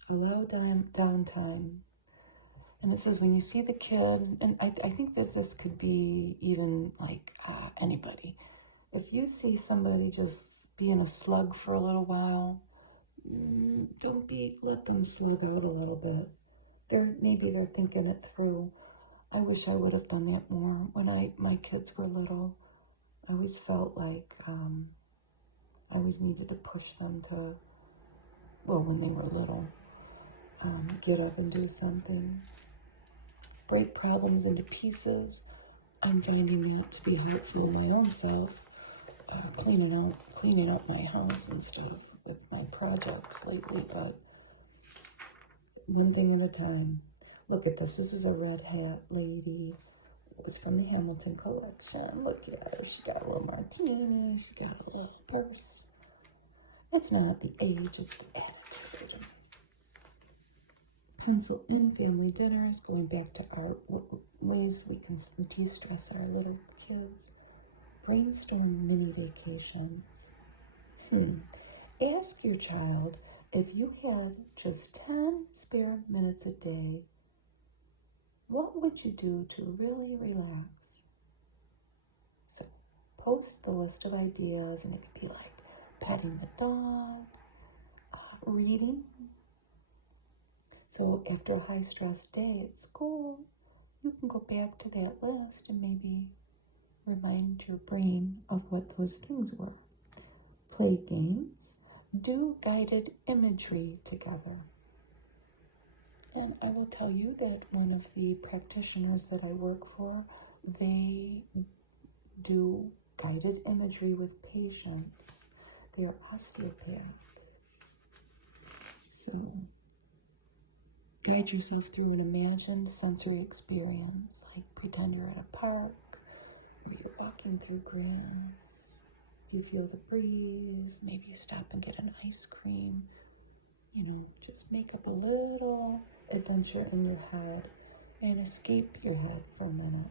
Allow downtime. And it says when you see the kid, and I think that this could be even like anybody. If you see somebody just being a slug for a little while, let them slug out a little bit. Maybe they're thinking it through. I wish I would have done that more when my kids were little. I always felt like I always needed to push them to, when they were little, get up and do something. Break problems into pieces. I'm finding that to be helpful in my own self. cleaning up my house and stuff with my projects lately, but one thing at a time. Look at this. This is a red hat lady. It was from the Hamilton collection. Look at her. She got a little martini. She got a little purse. It's not the age, it's the attitude. Pencil in family dinners, going back to art, ways we can de-stress our little kids. Brainstorm mini vacations. Ask your child, if you had just 10 spare minutes a day, what would you do to really relax? So post the list of ideas, and it could be like petting the dog, reading. So after a high-stress day at school, you can go back to that list and maybe remind your brain of what those things were. Play games. Do guided imagery together. And I will tell you that one of the practitioners that I work for, they do guided imagery with patients. They are osteopaths. So guide yourself through an imagined sensory experience, like pretend you're at a park, or you're walking through grass. You feel the breeze, maybe you stop and get an ice cream. Just make up a little adventure in your head and escape your head for a minute.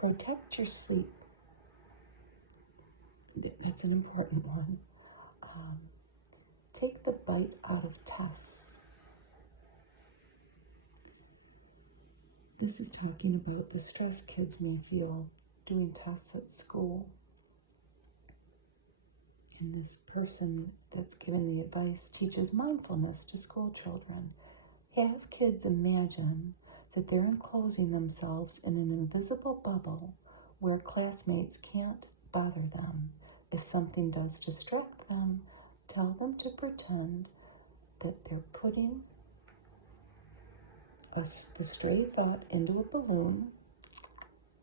Protect your sleep. That's an important one. Take the bite out of tests. This is talking about the stress kids may feel doing tests at school. And this person that's giving the advice teaches mindfulness to school children. Have kids imagine that they're enclosing themselves in an invisible bubble where classmates can't bother them. If something does distract them, tell them to pretend that they're putting the stray thought into a balloon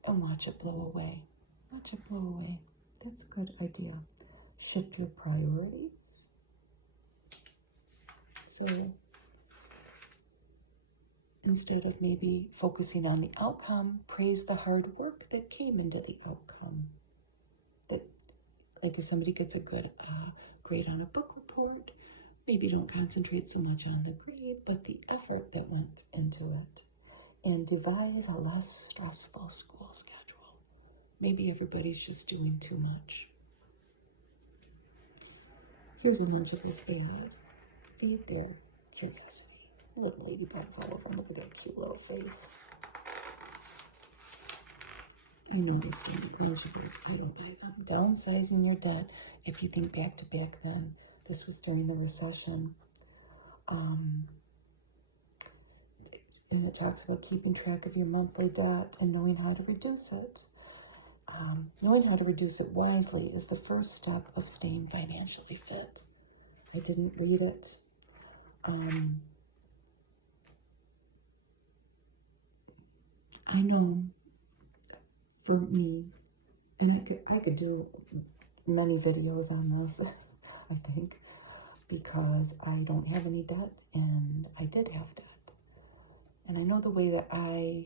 and watch it blow away. Watch it blow away. That's a good idea. Shift your priorities. So instead of maybe focusing on the outcome, praise the hard work that came into the outcome. That, like if somebody gets a good grade on a book report, maybe don't concentrate so much on the grade, but the effort that went into it. And devise a less stressful school schedule. Maybe everybody's just doing too much. Here's a logical bad. Feed their curiosity. Little ladybugs all over them. Look at that cute little face. I noticed in collegials, I don't buy them. Downsizing your debt. If you think back then, this was during the recession. And it talks about keeping track of your monthly debt and knowing how to reduce it. Knowing how to reduce it wisely is the first step of staying financially fit. I didn't read it. I know for me, and I could do many videos on this, I think, because I don't have any debt and I did have debt. And I know the way that I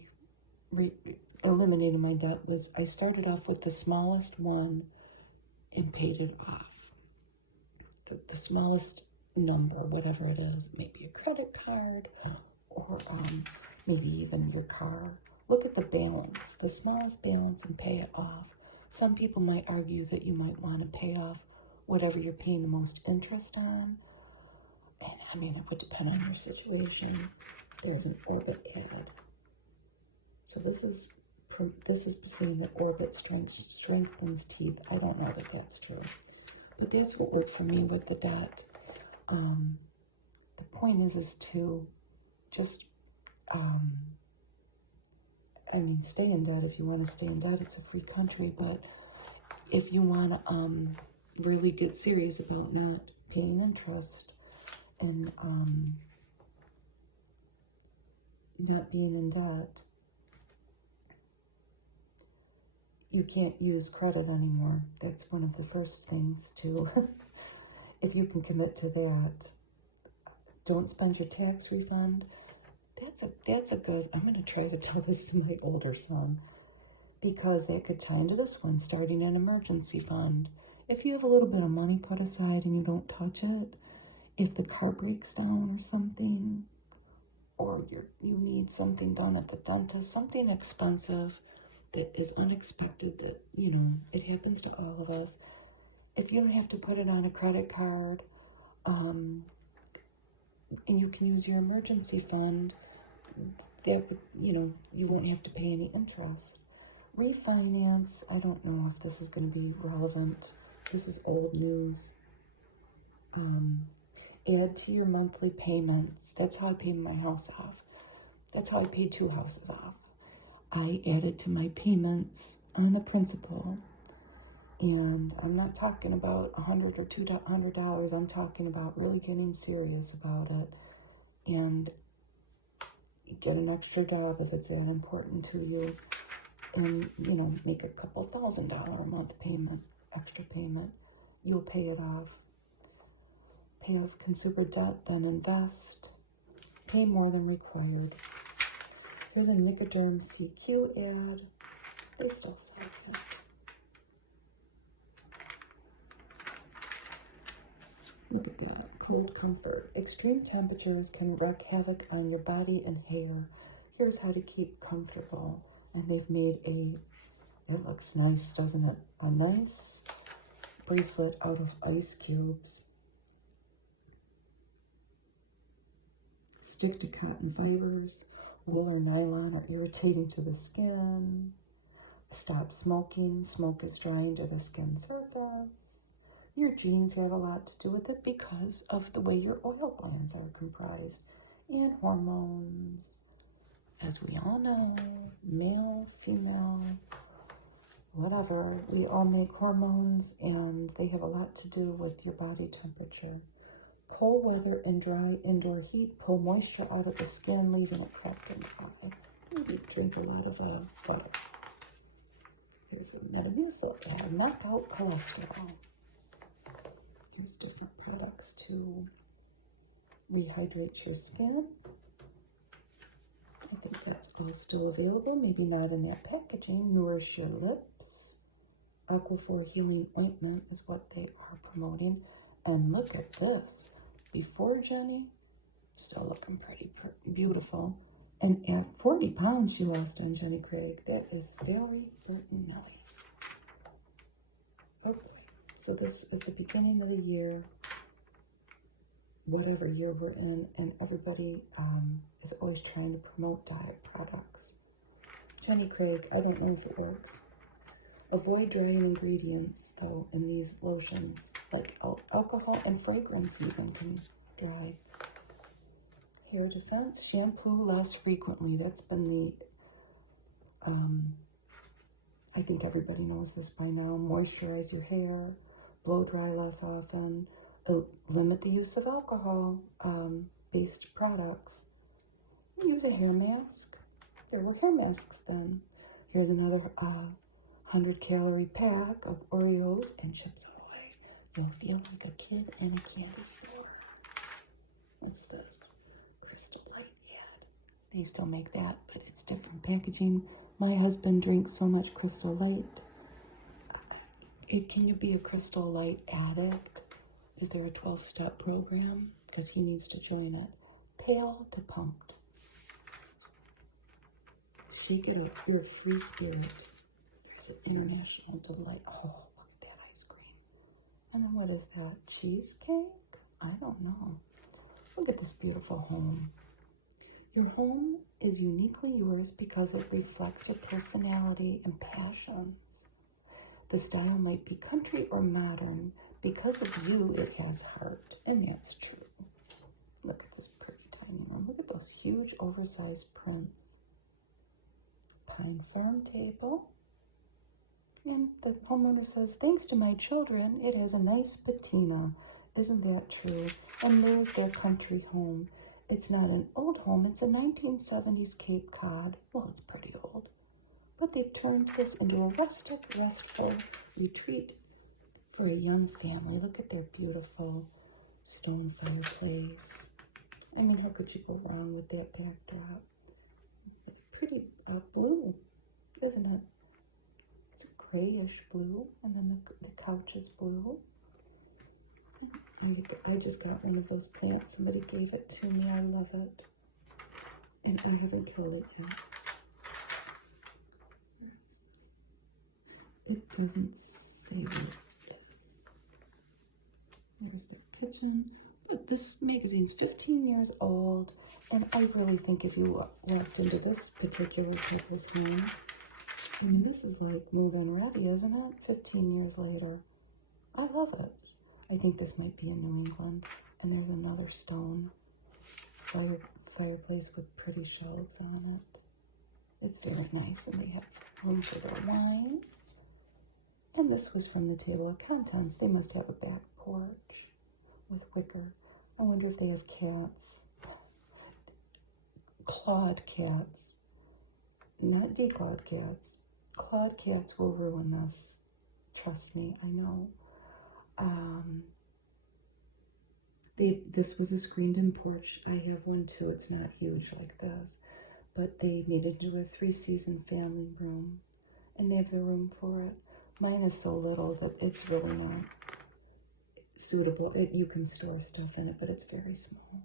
eliminated my debt was I started off with the smallest one and paid it off. The smallest number, whatever it is, maybe a credit card or maybe even your car. Look at the balance, the smallest balance, and pay it off. Some people might argue that you might want to pay off whatever you're paying the most interest on. And I mean, it would depend on your situation. There's an Orbit ad. So this is saying that Orbit strengthens teeth. I don't know that that's true. But that's what worked for me with the debt. The point is to just, stay in debt if you want to stay in debt. It's a free country. But if you want to really get serious about not paying interest and not being in debt, you can't use credit anymore. That's one of the first things to, if you can commit to that. Don't spend your tax refund. That's a good, I'm going to try to tell this to my older son, because that could tie into this one, starting an emergency fund. If you have a little bit of money put aside and you don't touch it, if the car breaks down or something, or you need something done at the dentist, something expensive that is unexpected, that, it happens to all of us. If you don't have to put it on a credit card, and you can use your emergency fund, that would, you won't have to pay any interest. Refinance, I don't know if this is going to be relevant. This is old news. Add to your monthly payments. That's how I paid my house off. That's how I paid 2 houses off. I added to my payments on the principal. And I'm not talking about $100 or $200. I'm talking about really getting serious about it. And get an extra job if it's that important to you. And, make a couple $1,000 a month payment, extra payment. You'll pay it off. Pay off consumer debt, then invest. Pay more than required. Here's a Nicoderm CQ ad. They still sell it. Look at that. Cold comfort. Extreme temperatures can wreak havoc on your body and hair. Here's how to keep comfortable. And they've made it looks nice, doesn't it? A nice bracelet out of ice cubes. Stick to cotton fibers. Wool or nylon are irritating to the skin. Stop smoking. Smoke is drying to the skin surface. Your genes have a lot to do with it because of the way your oil glands are comprised, and hormones. As we all know, male, female, whatever, we all make hormones, and they have a lot to do with your body temperature. Cold weather and dry indoor heat pull moisture out of the skin, leaving it cracked and dry. Maybe drink a lot of water. Here's a Metamucil ad, knock out cholesterol. Here's different products to rehydrate your skin. I think that's all still available, maybe not in that packaging. Nourish your lips. Aquaphor Healing Ointment is what they are promoting. And look at this. Before Jenny, still looking pretty beautiful. And at 40 pounds she lost on Jenny Craig. That is very nice. Okay, so this is the beginning of the year, whatever year we're in, and everybody is always trying to promote diet products. Jenny Craig, I don't know if it works. Avoid drying ingredients, though, in these lotions. Like alcohol and fragrance even can dry. Hair defense, shampoo less frequently. That's been the, I think everybody knows this by now. Moisturize your hair, blow dry less often, limit the use of alcohol-based products. Use a hair mask. There were hair masks then. Here's another 100-calorie pack of Oreos and Chips Ahoy. You'll feel like a kid in a candy store. What's this? Crystal Light ad. They still make that, but it's different packaging. My husband drinks so much Crystal Light. Can you be a Crystal Light addict? Is there a 12-step program? Because he needs to join it. Pale to pumped. Shake it up. You're a free spirit. There's an International Delight. Oh, look at that ice cream. And then what is that? Cheesecake? I don't know. Look at this beautiful home. Your home is uniquely yours because it reflects your personality and passions. The style might be country or modern. Because of you, it has heart. And that's true. Look at this pretty tiny one. Look at those huge oversized prints. Pine farm table. And the homeowner says, thanks to my children, it has a nice patina. Isn't that true? And there's their country home. It's not an old home. It's a 1970s Cape Cod. Well, it's pretty old. But they've turned this into a rustic, restful retreat for a young family. Look at their beautiful stone fireplace. I mean, how could you go wrong with that backdrop? Pretty blue, isn't it? It's a grayish blue, and then the couch is blue. I just got one of those plants. Somebody gave it to me. I love it. And I haven't killed it yet. It doesn't say what it is. There's the kitchen. But this magazine's 15 years old. And I really think if you walked into this particular couple's home, I mean, this is like move-in ready, isn't it? 15 years later. I love it. I think this might be in New England. And there's another stone fireplace with pretty shelves on it. It's very nice, and they have room for their wine. And this was from the table of contents. They must have a back porch with wicker. I wonder if they have cats. Clawed cats. Not declawed cats. Clawed cats will ruin this. Trust me, I know. This was a screened-in porch. I have one too. It's not huge like this, but they made it into a 3-season family room, and they have the room for it. Mine is so little that it's really not suitable. You can store stuff in it, but it's very small.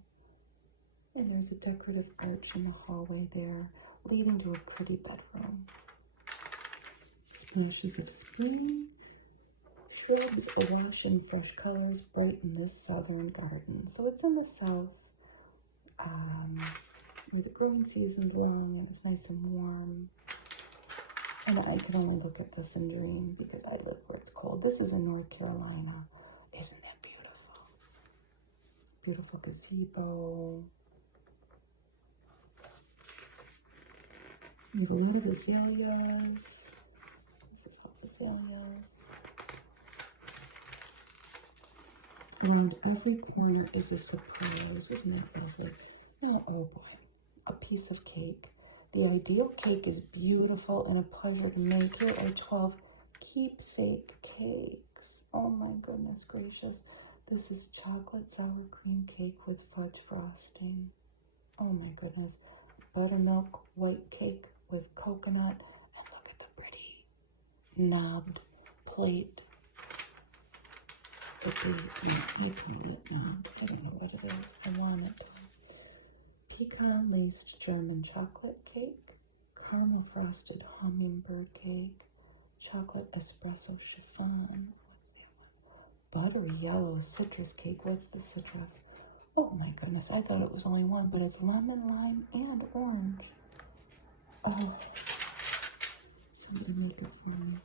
And there's a decorative arch in the hallway there, leading to a pretty bedroom. Splashes of spring. Shrubs awash in fresh colors brighten this southern garden. So it's in the south, where the growing season's long and it's nice and warm. And I can only look at this and dream because I live where it's cold. This is in North Carolina. Isn't that beautiful? Beautiful gazebo. We have a lot of azaleas. This is all azaleas. Around every corner is a surprise. Isn't that lovely? Oh boy. A piece of cake. The ideal cake is beautiful and a pleasure to make. Here are 12 keepsake cakes. Oh my goodness gracious. This is chocolate sour cream cake with fudge frosting. Oh my goodness. Buttermilk white cake with coconut. And look at the pretty knobbed plate. You call it knobbed. I don't know what it is. I want it. Pecan laced German chocolate cake, caramel frosted hummingbird cake, chocolate espresso chiffon. What's that one? Buttery yellow citrus cake. What's the citrus? Oh my goodness, I thought it was only one, but it's lemon, lime, and orange. Oh, somebody make it for me.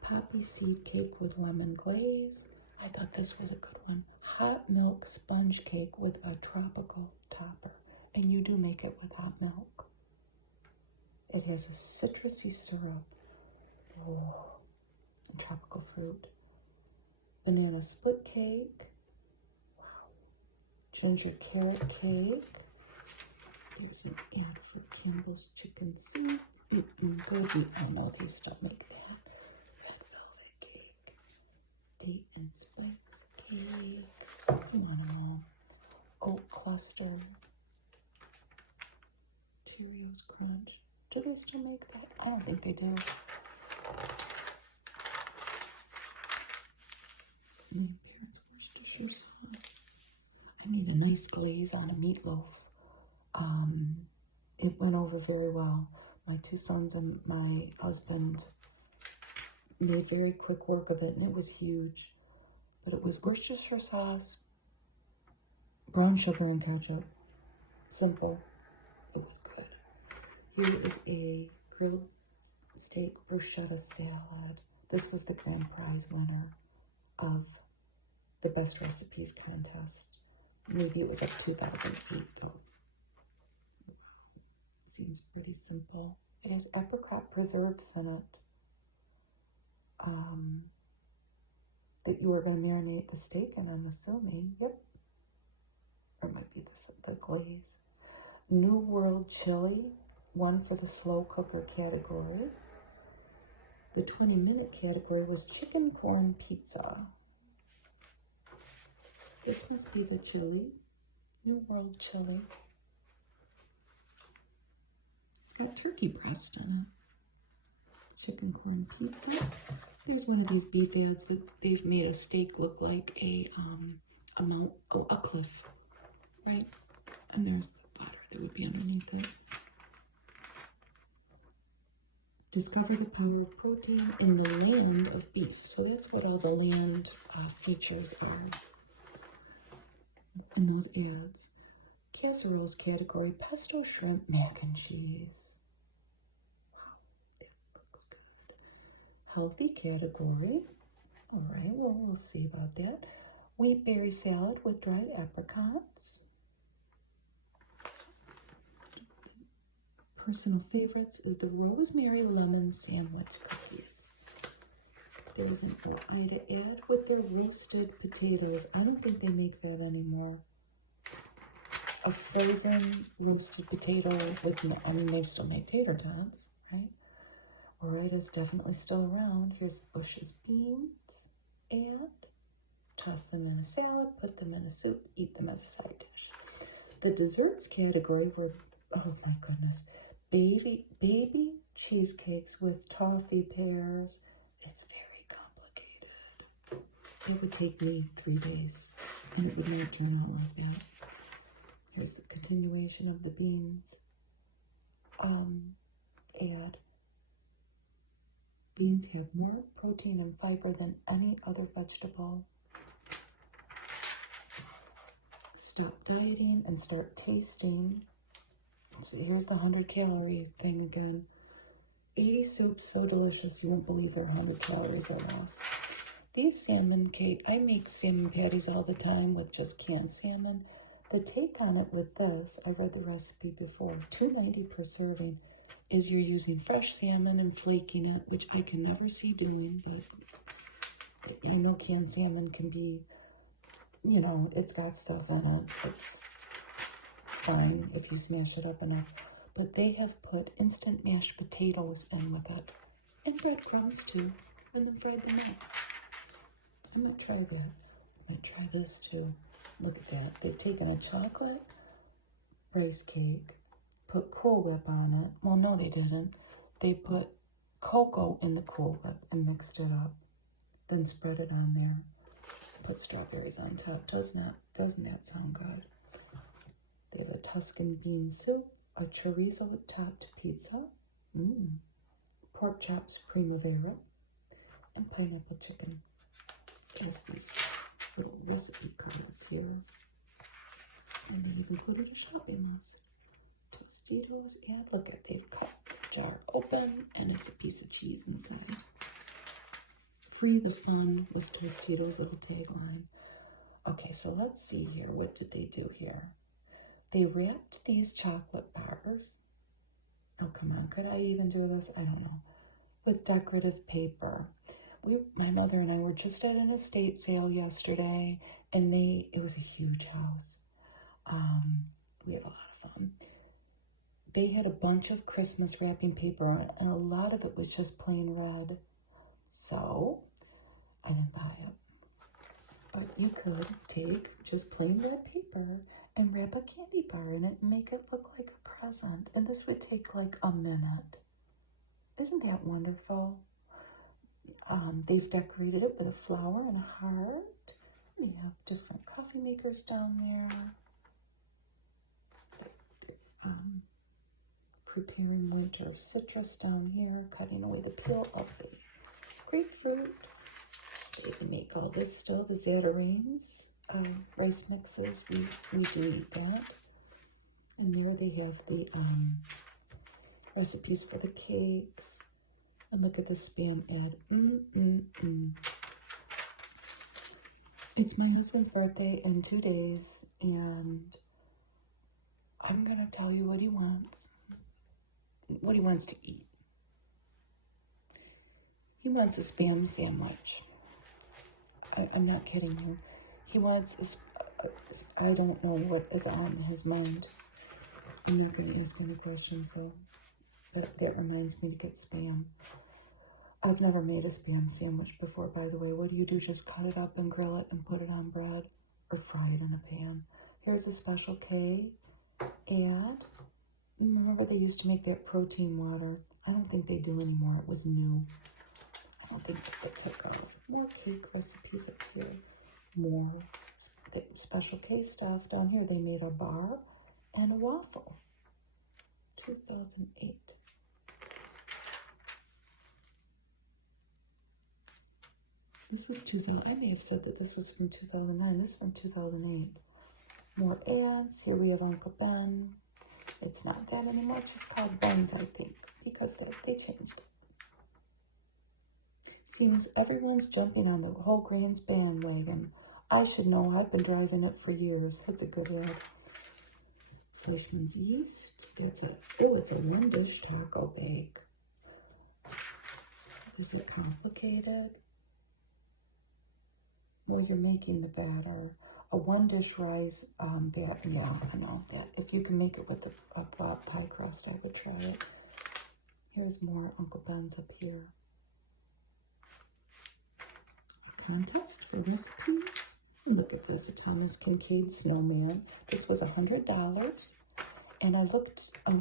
Poppy seed cake with lemon glaze. I thought this was a good one. Hot milk sponge cake with a tropical topper. And you do make it with hot milk. It has a citrusy syrup. Oh, and tropical fruit. Banana split cake. Wow. Ginger carrot cake. There's an ad for Campbell's chicken soup. Good. I know these stuff make that. Red velvet cake. Date and spice cake. Come on, Mom. Oat cluster. Cheerios Crunch. Do they still make that? I don't think they do. My parents' Worcestershire sauce. I made a nice glaze on a meatloaf. It went over very well. My 2 sons and my husband made very quick work of it, and it was huge. But it was Worcestershire sauce, brown sugar, and ketchup. Simple. It was good. Here is a grilled steak bruschetta salad. This was the grand prize winner of the best recipes contest. Maybe it was like 2008 though. Seems pretty simple. It has apricot preserves in it. That you are going to marinate the steak in, I'm assuming. Yep. Or it might be the glaze. New World chili. one for the slow cooker category. The 20-minute category was chicken corn pizza. This must be the chili, New World chili. It's got turkey breast in it. Chicken corn pizza. Here's one of these beef ads that they've made a steak look like a cliff, right? And there's the butter that would be underneath it. Discover the power of protein in the land of beef. So that's what all the land features are in those ads. Casseroles category, pesto shrimp, mac and cheese. Wow, that looks good. Healthy category. All right, well, we'll see about that. Wheat berry salad with dried apricots. Personal favorites is the rosemary lemon sandwich cookies. There's an Ida ad with their roasted potatoes. I don't think they make that anymore. A frozen roasted potato with, I mean, they still make tater tots, right? Ida's definitely still around. Here's Bush's beans, and toss them in a salad, put them in a soup, eat them as a side dish. The desserts category were, oh my goodness, baby cheesecakes with toffee pears. It's very complicated. It would take me 3 days, and it would not turn out like that. Here's the continuation of the beans ad. Beans have more protein and fiber than any other vegetable. Stop dieting and start tasting. So here's the 100-calorie thing again. 80 soups so delicious you won't believe they're 100 calories or less. These salmon cake, I make salmon patties all the time with just canned salmon. The take on it with this, I read the recipe before, $2.90 per serving, is you're using fresh salmon and flaking it, which I can never see doing, but I know canned salmon can be, you know, it's got stuff in it. It's fine if you smash it up enough. But they have put instant mashed potatoes in with it, and breadcrumbs too, and then fried them up. I might try that. I might try this too. Look at that. They've taken a chocolate rice cake, put Cool Whip on it. Well, no, they didn't. They put cocoa in the Cool Whip and mixed it up. Then spread it on there. Put strawberries on top. Doesn't that sound good? They have a Tuscan bean soup, a chorizo topped pizza, pork chops primavera, and pineapple chicken. There's these little recipe cards here. And then you can put it in a shopping list. Tostitos, and look at, they've cut the jar open and it's a piece of cheese inside. Free the fun was Tostitos' little tagline. Okay, so let's see here. What did they do here? They wrapped these chocolate bars. Oh, come on. Could I even do this? I don't know. With decorative paper. My mother and I were just at an estate sale yesterday, and it was a huge house. We had a lot of fun. They had a bunch of Christmas wrapping paper on it, and a lot of it was just plain red. So, I didn't buy it. But you could take just plain red paper and wrap a candy bar in it and make it look like a present. And this would take like a minute. Isn't that wonderful? They've decorated it with a flower and a heart. They have different coffee makers down there. Preparing winter citrus down here, cutting away the peel of the grapefruit. They can make all this still, the Zatarain's rice mixes. We do eat that. And there they have the recipes for the cakes. And look at the spam ad. It's my husband's birthday in 2 days, and I'm going to tell you what he wants. What he wants to eat. He wants a spam sandwich. I'm not kidding you. He wants I don't know what is on his mind. I'm not going to ask any questions though. That reminds me to get Spam. I've never made a Spam sandwich before, by the way. What do? Just cut it up and grill it and put it on bread or fry it in a pan. Here's a Special K. And remember they used to make that protein water. I don't think they do anymore. It was new. I don't think that took off. More cake recipes up here. More Special K stuff down here. They made a bar and a waffle. 2008. This was 2000. I may have said that this was from 2009. This is from 2008. More ads. Here we have Uncle Ben. It's not that anymore. It's just called Ben's, I think, because they changed it. Seems everyone's jumping on the whole grains bandwagon. I should know. I've been driving it for years. It's a good ad. Fleischmann's yeast. It's a one-dish taco bake. Is it complicated? Well, you're making the batter. A one-dish rice batter. Yeah, I know that. If you can make it with a pie crust, I would try it. Here's more Uncle Ben's up here. A contest for recipes. Look at this, a Thomas Kincaid snowman. This was $100. And I looked, I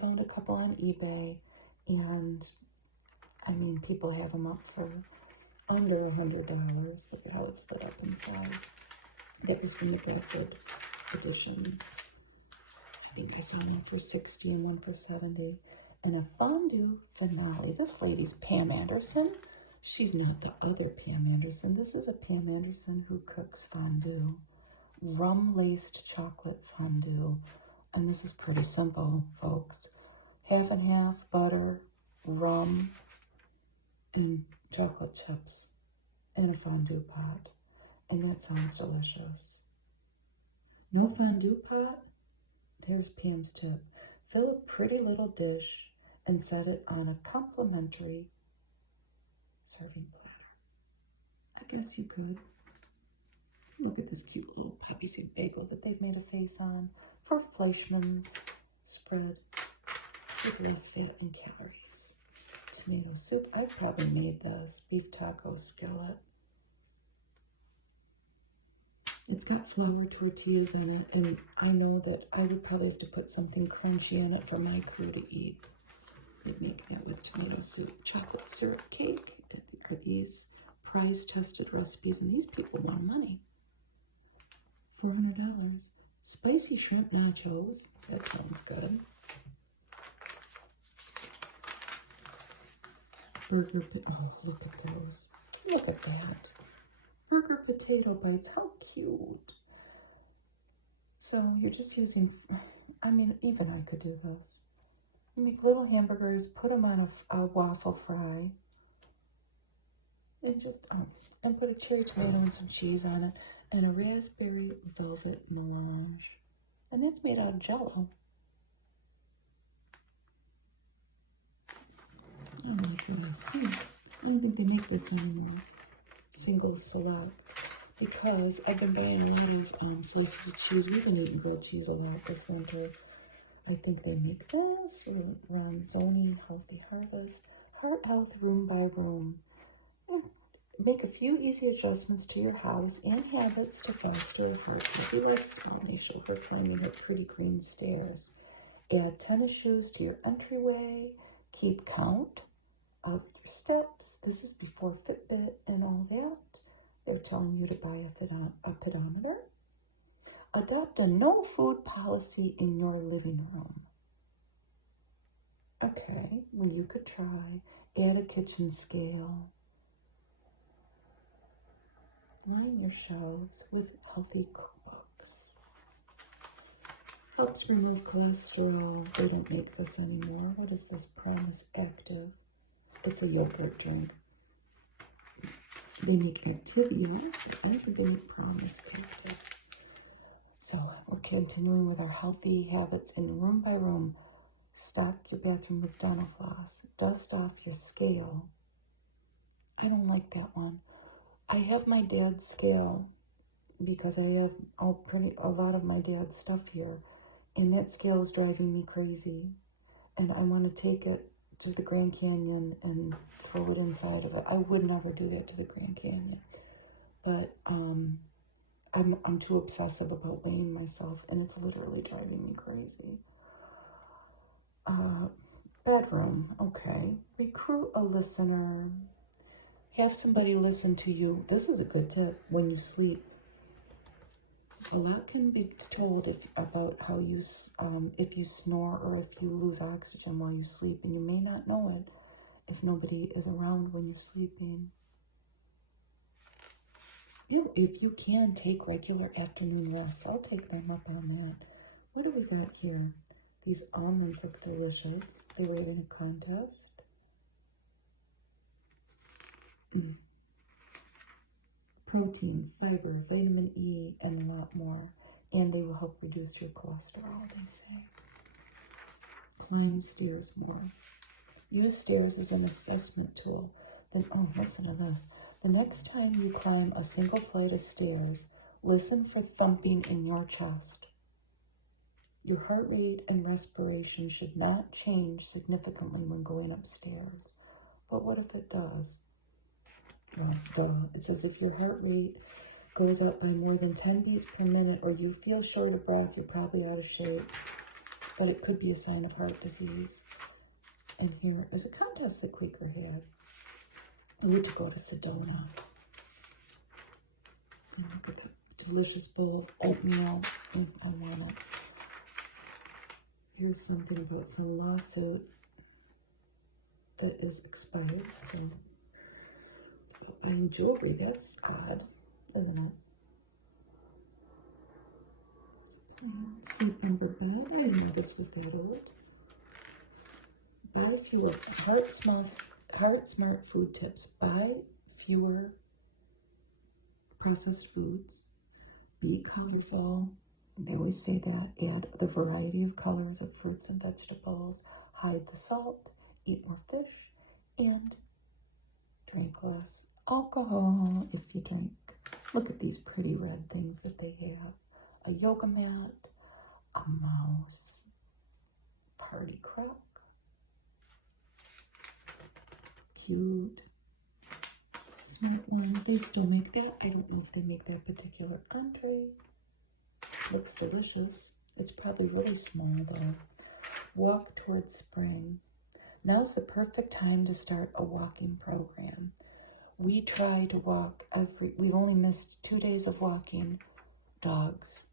found a couple on eBay. And, I mean, people have them up for under $100. Look at how it's split up inside. That was from the Bradford editions. I think I saw one for $60 and one for $70. And a fondue finale. This lady's Pam Anderson. She's not the other Pam Anderson. This is a Pam Anderson who cooks fondue. Rum-laced chocolate fondue. And this is pretty simple, folks. Half and half butter, rum, and chocolate chips in a fondue pot. And that sounds delicious. No fondue pot? Here's Pam's tip. Fill a pretty little dish and set it on a complimentary serving platter. I guess you could. Look at this cute little poppy seed bagel that they've made a face on for Fleischmann's spread with less fat and calories. Tomato soup. I've probably made this. Beef taco skillet. It's got flour tortillas on it, and I know that I would probably have to put something crunchy in it for my crew to eat. We're making it with tomato soup. Chocolate syrup cake. Are these prize-tested recipes? And these people want money. $400. Spicy shrimp nachos. That sounds good. Burger. Oh, look at those. Look at that. Burger potato bites. How cute. So you're just using, I mean, even I could do this. You make little hamburgers, put them on a waffle fry, and just, and put a cherry tomato and some cheese on it, and a raspberry velvet melange. And that's made out of Jell-O. I don't know if you see. I don't think they make this anymore. Single select. Because I've been buying a lot of slices of cheese. We've been eating grilled cheese a lot this winter. I think they make this. Ronzoni Healthy Harvest. Heart Health Room by Room. Make a few easy adjustments to your house and habits to foster a healthy lifestyle. They show her climbing her pretty green stairs. Add tennis shoes to your entryway. Keep count of your steps. This is before Fitbit and all that. They're telling you to buy a pedometer. Adopt a no food policy in your living room. Okay, well you could try. Add a kitchen scale. Line your shelves with healthy cookbooks. Helps remove cholesterol. They don't make this anymore. What is this? Promise Active. It's a yogurt drink. They make Activia. I think they make Promise Active. So we're continuing with our healthy habits in room by room. Stock your bathroom with dental floss. Dust off your scale. I don't like that one. I have my dad's scale because I have a lot of my dad's stuff here. And that scale is driving me crazy. And I want to take it to the Grand Canyon and throw it inside of it. I would never do that to the Grand Canyon. But I'm too obsessive about weighing myself, and it's literally driving me crazy. Bedroom, okay. Recruit a listener. Have somebody listen to you. This is a good tip when you sleep. A lot can be told about how you, if you snore or if you lose oxygen while you sleep, and you may not know it if nobody is around when you're sleeping. If you can, take regular afternoon rests. I'll take them up on that. What do we got here? These almonds look delicious. They were in a contest. Protein, fiber, vitamin E, and a lot more. And they will help reduce your cholesterol, they say. Climb stairs more. Use stairs as an assessment tool. Then, listen to this. The next time you climb a single flight of stairs, listen for thumping in your chest. Your heart rate and respiration should not change significantly when going upstairs. But what if it does? Well, duh. It says if your heart rate goes up by more than 10 beats per minute or you feel short of breath, you're probably out of shape. But it could be a sign of heart disease. And here is a contest that Quaker had. We were to go to Sedona. And look at that delicious bowl of oatmeal. I want it. Here's something about some lawsuit that is expired. So it's about buying jewelry. That's odd, isn't it? Sleep number bed. I didn't know this was that old. Buy fewer Heart smart food tips. Buy fewer processed foods. Be colorful. They always say that. Add the variety of colors of fruits and vegetables. Hide the salt. Eat more fish. And drink less alcohol if you drink. Look at these pretty red things that they have. A yoga mat. A mouse. Party crock. Cute. Smart ones. They still make that. I don't know if they make that particular entree. Looks delicious. It's probably really small though. Walk towards spring. Now's the perfect time to start a walking program. We try to walk we've only missed 2 days of walking dogs.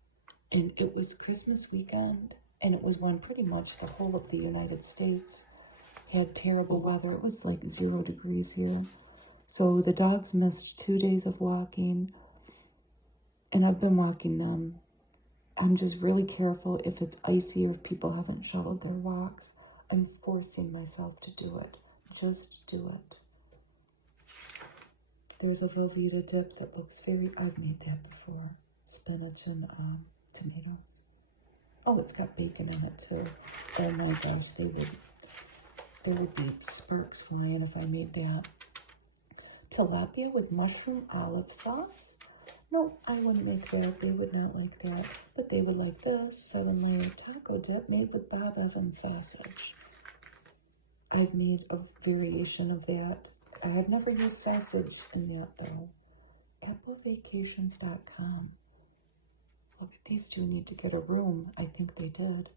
And it was Christmas weekend, and it was when pretty much the whole of the United States had terrible weather. It was like 0 degrees here. So the dogs missed 2 days of walking, and I've been walking them. I'm just really careful if it's icy or if people haven't shoveled their walks. I'm forcing myself to do it. Just do it. There's a Velveeta dip that looks I've made that before. Spinach and tomatoes. Oh, it's got bacon in it too. Oh my gosh, there would be sparks flying if I made that. Tilapia with mushroom olive sauce. No, I wouldn't make that. They would not like that. But they would like this 7-layer taco dip made with Bob Evans sausage. I've made a variation of that. I've never used sausage in that though. Applevacations.com. Look, these two need to get a room. I think they did.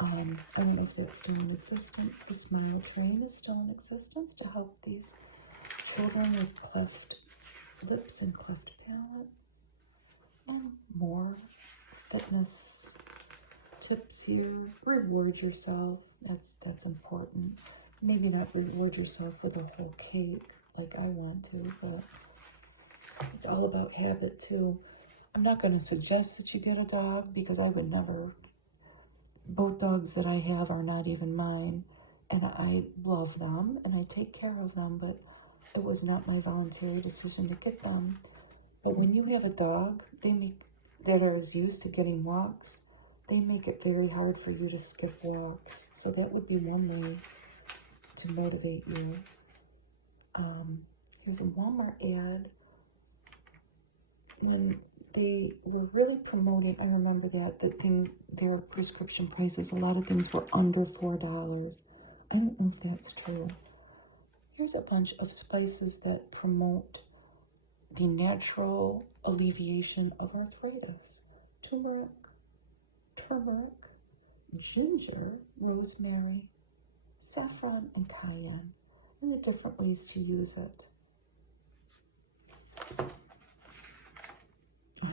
I don't know if that's still in existence. The Smile Train is still in existence to help these children with cleft lips and cleft palates. And more fitness tips here. Reward yourself. That's important. Maybe not reward yourself with a whole cake like I want to, but it's all about habit too. I'm not going to suggest that you get a dog because I would never. Both dogs that I have are not even mine, and I love them and I take care of them, but it was not my voluntary decision to get them. But when you have a dog, that are as used to getting walks, they make it very hard for you to skip walks. So that would be one way to motivate you. Here's a Walmart ad. When they were really promoting, I remember that their prescription prices, a lot of things were under $4. I don't know if that's true. Here's a bunch of spices that promote the natural alleviation of arthritis. Turmeric, ginger, rosemary, saffron, and cayenne, and the different ways to use it.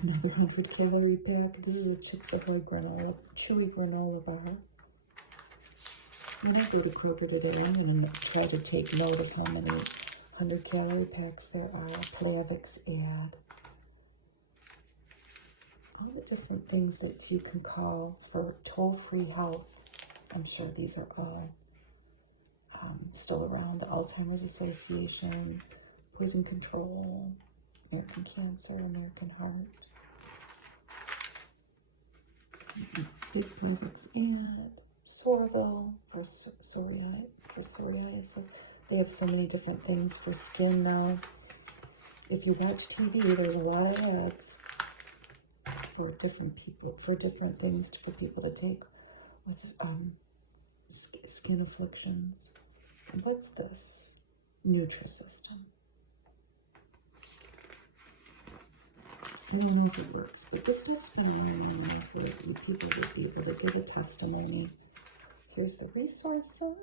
Another 100-calorie pack. This is a Chips Ahoy granola, chewy granola bar. When I go to Kroger today, I'm going to try to take note of how many 100-calorie packs there are. Plavix ad. All the different things that you can call for toll-free health. I'm sure these are all still around. The Alzheimer's Association, Poison Control, American Cancer, American Heart. Big Plavix ad. Sorville for psoriasis. They have so many different things for skin now. If you watch TV, there's a lot of ads for different people, for different things for people to take with skin afflictions. What's this? Nutrisystem. I don't know if it works, but this stuff's been around enough where people would be able to give a testimony. Here's the resources.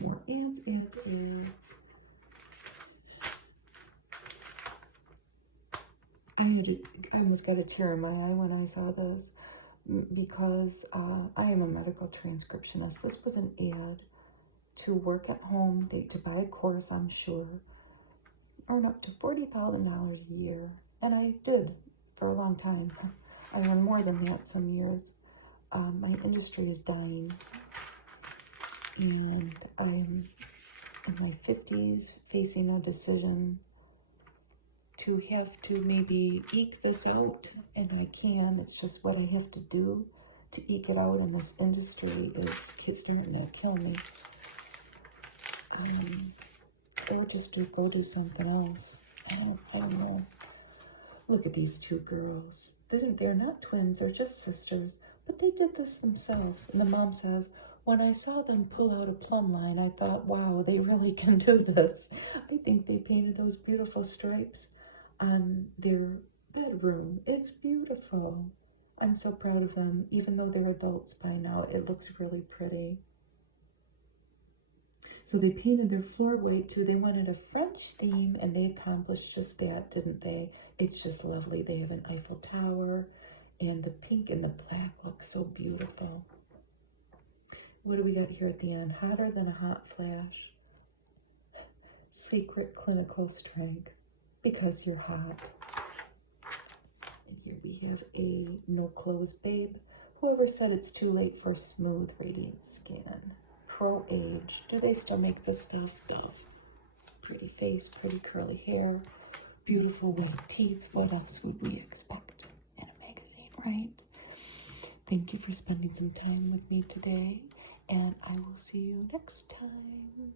More ads. I almost got a tear in my eye when I saw this because I am a medical transcriptionist. This was an ad to work at home, to buy a course, I'm sure, earn up to $40,000 a year. And I did for a long time. I earned more than that some years. My industry is dying. And I'm in my 50s facing a decision to have to maybe eke this out, and I can. It's just what I have to do to eke it out, and this industry is starting to kill me. Or just go do something else. I don't know. Look at these two girls. They're not twins, they're just sisters, but they did this themselves. And the mom says, when I saw them pull out a plumb line, I thought, wow, they really can do this. I think they painted those beautiful stripes on their bedroom. It's beautiful. I'm so proud of them. Even though they're adults by now, it looks really pretty. So they painted their floor white too. They wanted a French theme, and they accomplished just that, didn't they? It's just lovely. They have an Eiffel Tower, and the pink and the black look so beautiful. What do we got here at the end? Hotter than a hot flash. Secret clinical strength. Because you're hot. And here we have a no clothes babe. Whoever said it's too late for smooth, radiant skin. Pro age. Do they still make this stuff? Yeah. Pretty face, pretty curly hair, beautiful white teeth. what else would we expect in a magazine, right? Thank you for spending some time with me today, and I will see you next time.